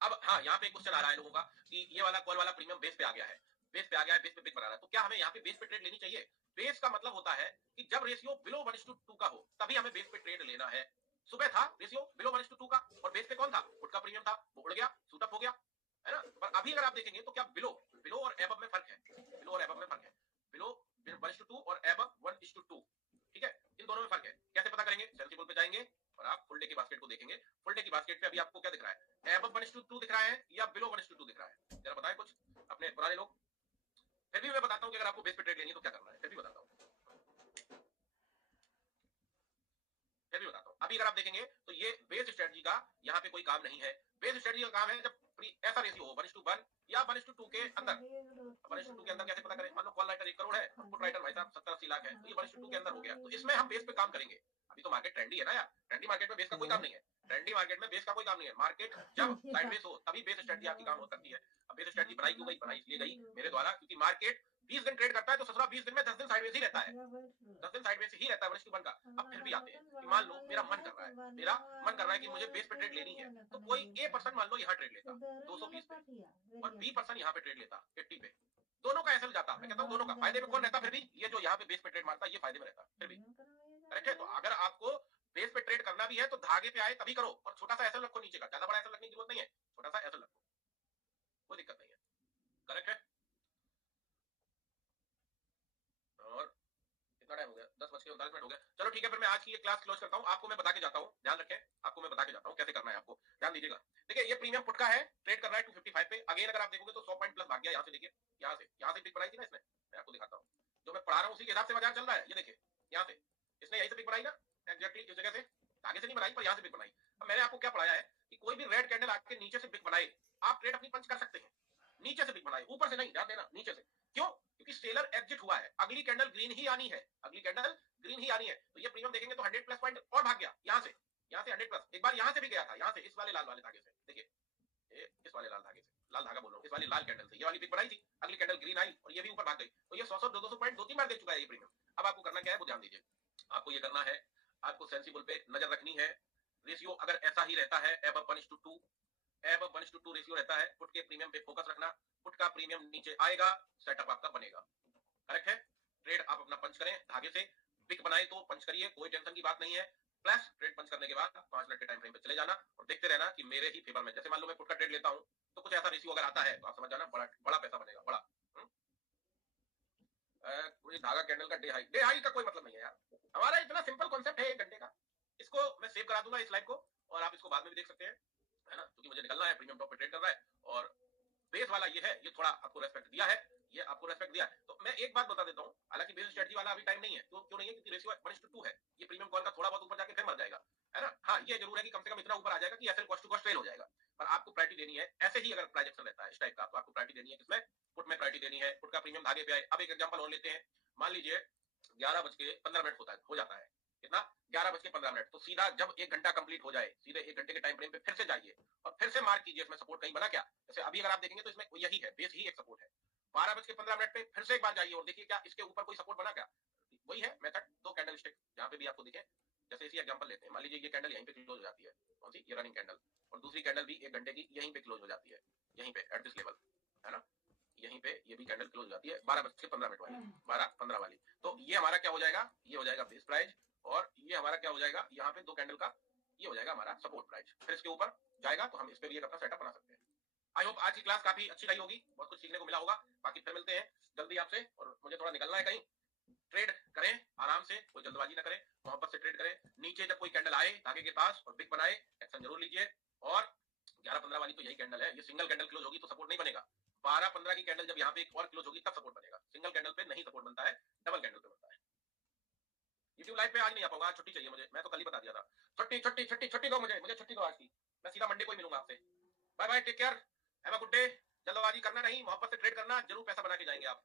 अब हाँ, यहाँ पे एक क्वेश्चन आ रहा है लोगों का कि ये वाला कॉल वाला प्रीमियम बेस पे आ गया है, बेस पे आ गया है, बेस पे बिग बना रहा है, तो क्या हमें यहाँ पे बेस पे ट्रेड लेनी चाहिए? बेस का मतलब होता है कि जब रेशियो बिलो 1:2 का हो तभी हमें बेस पे ट्रेड लेना है। सुबह था रेशियो बिलो 1:2 का और बेस पे कौन था? पुट का प्रीमियम था, वो उड़ गया, सूट अप हो गया, है ना। पर अभी अगर आप देखेंगे तो क्या बिलो बिलो और एबव में फर्क है? बिलो और एबव में फर्क है। बिलो 1:2 और एबव 1:2, ठीक है, इन दोनों में फर्क है। कैसे पता करेंगे? सेंसिबल पे जाएंगे और आप फुल डे की बास्केट को देखेंगे। फुल डे की बास्केट पे अभी आपको क्या दिख रहा है? एबव 1:2 दिख रहा है या बिलो 1:2 दिख रहा है? जरा बताएं कुछ अपने पुराने लोग। फिर भी मैं बताता हूं कि अगर आपको बेस पे ट्रेड लेनी है तो क्या करना है, फिर भी बताता हूं, फिर भी बताता हूं। अभी अगर आप देखेंगे तो ये बेस स्ट्रेटजी का यहाँ पे कोई काम नहीं है। बेस स्ट्रेटजी का काम है जब ऐसा रेशियो हो 1:1 या 1:2 के अंदर। 1:2 के अंदर कैसे पता करें? मान लो कॉल राइटर 1 करोड़ है, पुट राइटर भाई साहब 70-80 लाख है, तो ये 1:2 के अंदर हो गया, तो इसमें हम बेस पे काम करेंगे। अभी तो मार्केट ट्रेंडी है ना यार, ट्रेंडी मार्केट में बेस का कोई काम नहीं है। ट्रेंडी मार्केट में बेस का कोई काम नहीं है। मार्केट जब साइडवेज हो तभी बेस स्ट्रेटजी आपकी काम हो सकती है। अब बेस स्ट्रेटजी बनाई क्यों गई? बनाई इसलिए गई मेरे द्वारा क्योंकि मार्केट 20 दिन ट्रेड करता है तो ससुरा 20 दिन में 10 दिन साइडवेज ही रहता है। 10 दिन साइडवेज ही रहता है वरिष्ठ का। अब फिर भी आते हैं कि मान लो मेरा मन कर रहा है, मेरा मन कर रहा है कि मुझे बेस पे ट्रेड लेनी है, तो कोई ए पर्सन मान लो यहाँ ट्रेड लेता 220 पे और बी पर्सन यहाँ पे ट्रेड लेता 80 पे, दोनों का एसएल जाता। मैं कहता हूँ दोनों का फायदे में कौन रहता? फिर भी ये जो यहाँ पे बेस पे ट्रेड मारता है ये फायदे में रहता फिर भी। करेक्ट है? तो अगर आपको बेस पे ट्रेड करना भी है तो धागे पे आए तभी करो, और छोटा सा एसएल रखो नीचे का, ज्यादा बड़ा एसएल रखने की जरूरत नहीं है, छोटा सा एसएल रखो, कोई दिक्कत नहीं है। करेक्ट है? और कितना टाइम हो गया? 10:39 हो गया। चलो ठीक है, फिर मैं आज की ये क्लास क्लोज करता हूँ। आपको मैं बता के जाता हूँ, ध्यान रखें, आपको मैं बता के जाता हूँ कैसे करना है, आपको ध्यान दीजिएगा। देखिए ये प्रीमियम पुट का है, ट्रेड कर रहा है 255 पे। अगेन अगर आप देखोगे तो 100 पॉइंट प्लस भाग गया यहाँ से। देखिए यहाँ से पिक बनाई थी ना इसने, मैं आपको दिखाता हूँ, जो मैं पढ़ा रहा हूँ उसी के हिसाब से बाजार चल रहा है। ये देखिए यहाँ से इसने यही से पिक बनाई ना, एग्जैक्टली इस जगह से, आगे से नहीं बनाई पर यहाँ से पिक बनाई। अब मैंने आपको क्या पढ़ाया है कि कोई भी रेड कैंडल आके नीचे से पिक बनाए, आप ट्रेड अपनी पंच कर सकते हैं। नीचे से पिक बनाए, ऊपर से नहीं, ध्यान देना, नीचे से। क्यों? क्योंकि सेलर एग्जिट हुआ है, अगली कैंडल ग्रीन ही आनी है, अगली कैंडल ग्रीन ही आनी है। तो ये प्रीमियम देखेंगे तो 100 प्लस पॉइंट और भाग गया यहाँ से 100 प्लस। एक बार यहाँ से भी गया था, यहाँ से इस वाले लाल वाले धागे से, देखिए इस वाले लाल धागे से, लाल धागा बोल रहा हूँ, इस वाली लाल कैंडल से ये वाली पिक बनाई थी, अगली कैंडल ग्रीन आई और ये भी ऊपर भाग गई। तो ये 100 200 पॉइंट 2-3 बार दे चुका है ये प्रीमियम। अब आपको करना क्या है वो ध्यान दीजिए। आपको ये करना है, आपको सेंसिबल पे नजर रखनी है। रेशियो अगर ऐसा ही रहता है, एबव 1:2, एबव 1:2 रेशियो रहता है, पुट के प्रीमियम पे फोकस रखना। पुट का प्रीमियम नीचे आएगा, सेटअप आपका बनेगा। करेक्ट है? ट्रेड आप अपना पंच करें धागे से, पिक बनाए तो पंच करिए, कोई टेंशन की बात नहीं है। प्लस ट्रेड पंच करने के बाद 5 मिनट के टाइम फ्रेम पे चले जाना और देखते रहना कि मेरे ही फेवर में, जैसे मान लो मैं पुट का ट्रेड लेता हूं तो कुछ ऐसा रेशियो अगर आता है तो आप समझ जाना बड़ा पैसा बनेगा, बड़ा। धागा कैंडल का डे हाई का कोई मतलब नहीं है यार, हमारा इतना सिंपल कॉन्सेप्ट है 1 घंटे का। इसको मैं सेव करा दूंगा इस लाइव को, और आप इसको बाद में भी देख सकते हैं, है ना, क्योंकि मुझे निकलना है, प्रीमियम टॉप पे ट्रेड कर रहा है। और बेस वाला ये है, ये थोड़ा आपको रेस्पेक्ट दिया है, ये आपको रेस्पेक्ट दिया है। तो मैं एक बात बता देता हूं, हालांकि बेस स्ट्रेटजी वाला अभी टाइम नहीं है, तो क्यों नहीं है? क्योंकि रेशियो 1:2 है। ये प्रीमियम कॉल का थोड़ा बहुत ऊपर जाके फिर मर जाएगा, है ना। हाँ ये जरूर है कि कम से कम इतना ऊपर आ जाएगा कि SL cost to cost fail हो जाएगा, पर आपको प्रायोरिटी देनी है। ऐसे ही अगर ट्रांजैक्शन रहता है इस टाइप का, तो आपको प्रायोरिटी देनी है किसमें? पुट में प्रायोरिटी देनी है। पुट का प्रीमियम धागे पे आए। अब एक एग्जांपल और लेते हैं, मान लीजिए 11:15 हो जाता है, कितना? 11:15। तो सीधा जब 1 घंटा कंप्लीट हो जाए, सीधे 1 घंटे के टाइम फ्रेम पे फिर से जाइए और फिर से मार्क कीजिए इसमें सपोर्ट कहीं बना क्या। जैसे अभी अगर आप देखेंगे तो इसमें यही है, बेस ही एक सपोर्ट है। 12:15 पे फिर से एक बार जाइए और देखिए क्या इसके ऊपर कोई सपोर्ट बना क्या। वही है मेथड, 2 कैंडल स्टिक जहां पे भी आपको दिखे। जैसे इसी एग्जांपल लेते हैं, मान लीजिए ये कैंडल यहीं पे क्लोज हो जाती है, कौन सी? ये रनिंग कैंडल। और दूसरी कैंडल भी 1 घंटे की यहीं पे क्लोज हो जाती है, यहीं पे एट दिस लेवल, है ना। यहीं पे ये भी कैंडल क्लोज हो जाती है 12:15 वाली, 12:15 वाली। तो ये हमारा क्या हो जाएगा? ये हो जाएगा बेस प्राइस, और ये हमारा क्या हो जाएगा? यहाँ पे 2 कैंडल का ये हो जाएगा हमारा सपोर्ट प्राइस। फिर इसके ऊपर जाएगा तो हम इस पे भी एक अपना सेटअप बना सकते हैं। आई होप आज की क्लास काफी अच्छी रही होगी, बहुत कुछ सीखने को मिला होगा। बाकी फिर मिलते हैं जल्दी आपसे, और मुझे थोड़ा निकलना है कहीं। ट्रेड करें आराम से, कोई जल्दबाजी ना करें, मोहब्बत से ट्रेड करें। नीचे जब कोई कैंडल आए धागे के पास और बिग बनाए, एक्शन जरूर लीजिए। और 11:15 वाली तो यही कैंडल है, ये सिंगल कैंडल क्लोज होगी तो सपोर्ट नहीं बनेगा। 12:15 की कैंडल जब यहाँ पे एक और क्लोज होगी तब सपोर्ट बनेगा। सिंगल कैंडल पे नहीं सपोर्ट बनता है, डबल कैंडल पे बनता है। यूट्यूब लाइव पे आज नहीं आ पाऊंगा, छुट्टी चाहिए मुझे, मैं तो कल ही बता दिया था। छुट्टी दो मुझे छुट्टी दो आज की। मैं सीधा मंडे को ही मिलूंगा आपसे। Bye bye, take care, have a good day. जल्दबाजी करना नहीं, मोहब्बत से ट्रेड करना, जरूर पैसा बना के जाएंगे आप।